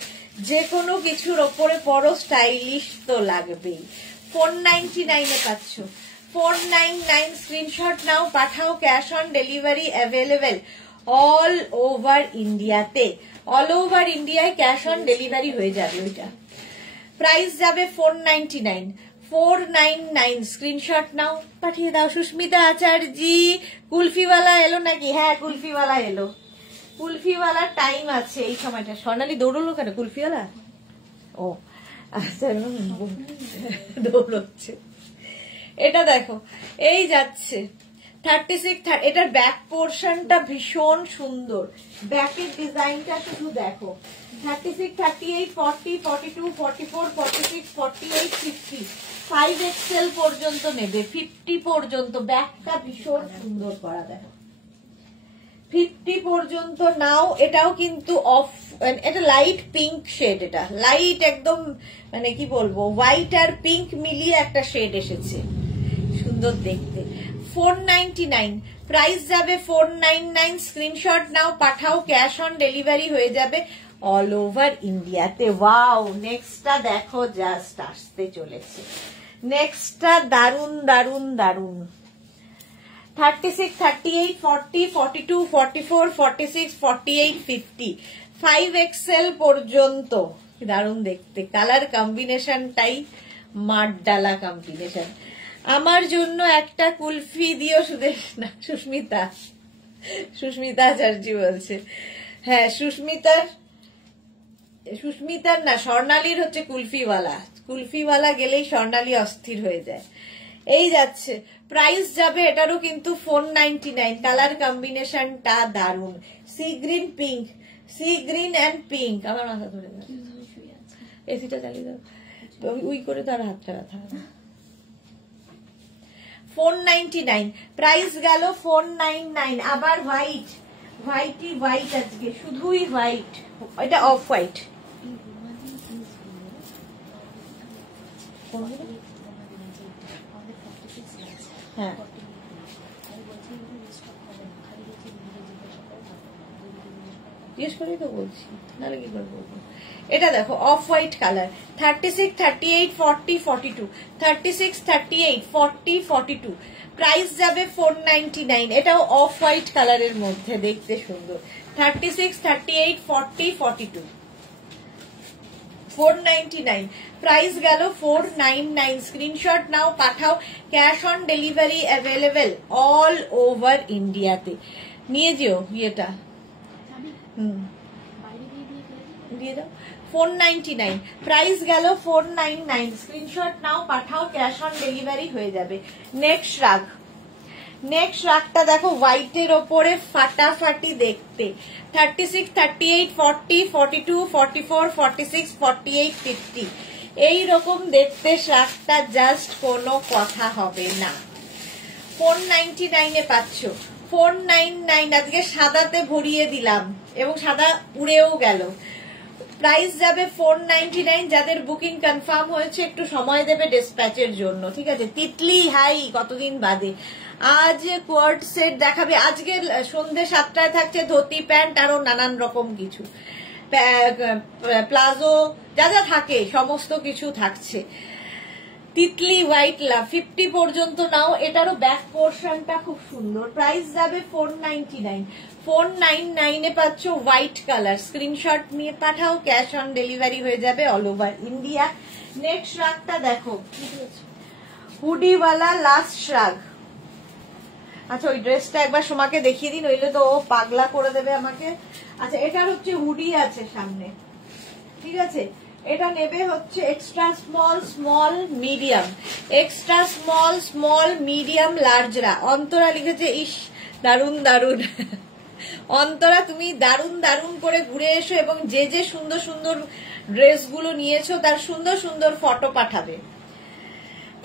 যে কোনো কিছুর ওপরে পরো, স্টাইলিশ তো লাগবেই। 499 এ পাচ্ছ, 499। স্ক্রিনশট নাও, পাঠাও, cash on delivery available all over ইন্ডিয়াতে। অল ওভার ইন্ডিয়ায় ক্যাশ অন ডেলিভারি হয়ে যাবে ওইটা। প্রাইস যাবে 499, 499। স্ক্রিনশট নাও, পাঠিয়ে দাও। সুস্মিতা আচার্যি, কুলফিওয়ালা এলো নাকি? হ্যাঁ, কুলফিওয়ালা এলো। কুলফিওয়ালা টাইম আছে এই সময়টা। স্বর্ণালী দৌড়লো কেন? কুলফিওয়ালা, ও আচ্ছা, দৌড়চ্ছে। এটা দেখো, এই যাচ্ছে 36, এটার ব্যাক পোর্শনটা ভীষণ সুন্দর, ব্যাকের ডিজাইনটা শুধু দেখো। 36, 38, 40, 42, 44, 46, 48, 50, 5XL পর্যন্ত নেবে, 50 পর্যন্ত। ব্যাকটা ভীষণ সুন্দর করা, দেখো 50 পর্যন্ত নাও। এটাও কিন্তু অফ, এটা লাইট পিঙ্ক শেড, এটা লাইট একদম মানে কি বলবো, হোয়াইট আর পিঙ্ক মিলিয়ে একটা শেড এসেছে, সুন্দর দেখতে। 499 প্রাইস যাবে 499। স্ক্রিনশট নাও, পাঠাও, ক্যাশ অন ডেলিভারি হয়ে যাবে অল ওভার ইন্ডিয়াতে। ওয়াও, নেক্সটটা দেখো, জাস্ট আসতে চলেছে। নেক্সটটা দারুন দারুন দারুন। 36, 38, 40, 42, 44, 46, 48, 50, 5XL পর্যন্ত। দারুন দেখতে, কালার কম্বিনেশনটাই মাঠ ডালা কম্বিনেশন। আমার জন্য একটা কুলফি দিও সুদেশ, না সুস্মিতা, সুস্মিতা আচার্য বলছে। হ্যাঁ, সুস্মিতার না, স্বর্ণালীর হচ্ছে কুলফিওয়ালা। কুলফিওয়ালা গেলেই স্বর্ণালী অস্থির হয়ে যায়। এই যাচ্ছে, প্রাইস যাবে এটারও কিন্তু 499। কালার কম্বিনেশনটা দারুন, sea green pink, sea green and pink. আমার মাথা ধরে যাচ্ছে, এসিটা চালিয়ে দাও, উই করে তার হাতটা ব্যথা। 499 প্রাইস গেল 499। আবার হোয়াইট, হোয়াইটই হোয়াইট, আজকে শুধুই হোয়াইট। এটা অফ হোয়াইট, হ্যাঁ জিজ্ঞেস করেই তো বলছি, নাহলে কি করে বলবো। এটা দেখো অফ হোয়াইট কালার। 36, 38, 40, 42, 36, 38, 40, 42 প্রাইস যাবে 499। এটাও অফ হোয়াইট কালারের মধ্যে, দেখতে সুন্দর। 36, 38, 40, 42 499 প্রাইস গেল 499। স্ক্রিনশট নাও, পাঠাও, cash on delivery available all over ইন্ডিয়াতে। নিয়ে যেও ইয়েটা, দিয়ে দাও। 499 প্রাইস গেল 499। স্ক্রিনশট নাও, পাঠাও, ক্যাশ অন ডেলিভারি হয়ে যাবে। নেক্সট রাগ, নেক্সট রাগটা দেখো, হোয়াইটের ওপরে ফাটাফাটি দেখতে। 36, 38, 40, 42, 44, 46, 48, 50 এই রকম দেখতে শ্রাগটা, জাস্ট কোনো কথা হবে না। 499 পাচ্ছ। 499 আজকে সাদাতে ভরিয়ে দিলাম এবং সাদা উড়েও গেল। প্রাইস যাবে 499। যাদের বুকিং কনফার্ম হয়েছে একটু সময় দেবে ডিসপ্যাচের জন্য, ঠিক আছে। তিতলি হাই কতদিন বাদে। আজ কোয়ার্ড সেট দেখাবে, আজকে সন্ধ্যে 7টায় থাকছে ধুতি প্যান্ট আরো নানান রকম কিছু, প্লাজো যা যা থাকে সমস্ত কিছু থাকছে। তিতলি হোয়াইট লাভ 50 পর্যন্ত নাও, এটারও ব্যাক পোর্শনটা খুব সুন্দর। প্রাইস যাবে 499। 499 এ পাচ্ছ হোয়াইট কালার। স্ক্রিনশট নিয়ে পাঠাও, ক্যাশ অন ডেলিভারি হয়ে যাবে অল ওভার ইন্ডিয়া। নেক্সট শ্রাগটা দেখো, হুডিওয়ালা লাস্ট শ্রাগ। আচ্ছা ওই ড্রেসটা একবার সোমাকে দেখিয়ে দিন, নইলে তো ও পাগলা করে দেবে আমাকে। আচ্ছা এটার হচ্ছে হুডি আছে সামনে, ঠিক আছে। এটা নেবে হচ্ছে extra small, small, medium, extra small, small, medium, লার্জরা। অন্তরা লিখেছে ইস দারুন দারুন। অন্তরা তুমি দারুন দারুন করে ঘুরে এসো এবং যে যে সুন্দর সুন্দর ড্রেসগুলো নিয়েছো তার সুন্দর সুন্দর ফটো পাঠাবে।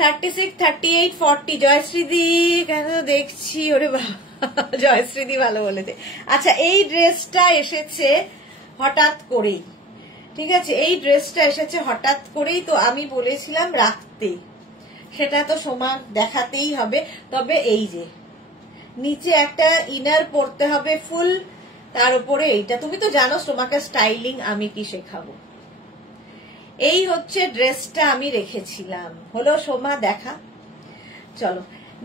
36, 38, 40 জয়শ্রীদি কেন দেখছি, ওরে বাবা জয়শ্রীদি ভালো বলেছে। আচ্ছা এই ড্রেসটা এসেছে হঠাৎ করেই, ঠিক আছে। এই ড্রেসটা এসেছে হঠাৎ করেই, তো আমি বলেছিলাম রাখতে, সেটা তো সোমা দেখাতেই হবে। তবে এই যে নিচে একটা ইনার পরতে হবে ফুল, তার উপরে এইটা। তুমি তো জানো সোমাকে স্টাইলিং আমি কি শেখাবো। এই হচ্ছে ড্রেসটা আমি রেখেছিলাম, হলো সোমা দেখা। চলো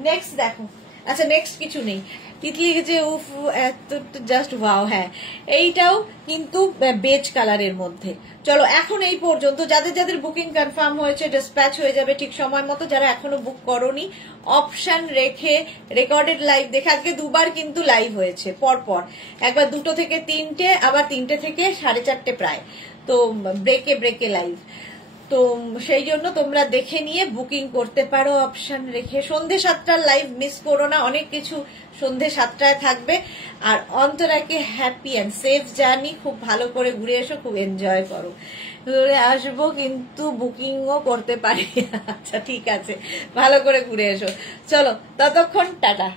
নেক্সট দেখো। আচ্ছা নেক্সট কিছু নেই। তিতলি লিখেছে উফ এত জাস্ট ওয়াও। হ্যাঁ এইটাও কিন্তু বেজ কালারের মধ্যে। চলো এখন এই পর্যন্ত। যাদের যাদের বুকিং কনফার্ম হয়েছে ডিসপ্যাচ হয়ে যাবে ঠিক সময় মতো। যারা এখনো বুক করোনি অপশন রেখে রেকর্ডেড লাইভ দেখে, আজকে দুবার কিন্তু লাইভ হয়েছে পরপর, একবার 2টো থেকে 3টে, আবার 3টে থেকে 4:30 প্রায়, তো ব্রেকে ব্রেকে লাইভ। তো সেই জন্য তোমরা দেখে নিয়ে বুকিং করতে পারো অপশন রেখে। সন্ধ্যে 7টার লাইভ মিস করো না, অনেক কিছু সন্ধ্যে 7টায় থাকবে। আর অন্তরাকে হ্যাপি অ্যান্ড সেফ জার্নি, খুব ভালো করে ঘুরে এসো, খুব এনজয় করো। ঘুরে আসবো কিন্তু বুকিংও করতে পারি। আচ্ছা ঠিক আছে, ভালো করে ঘুরে এসো। চলো ততক্ষণ টাটা।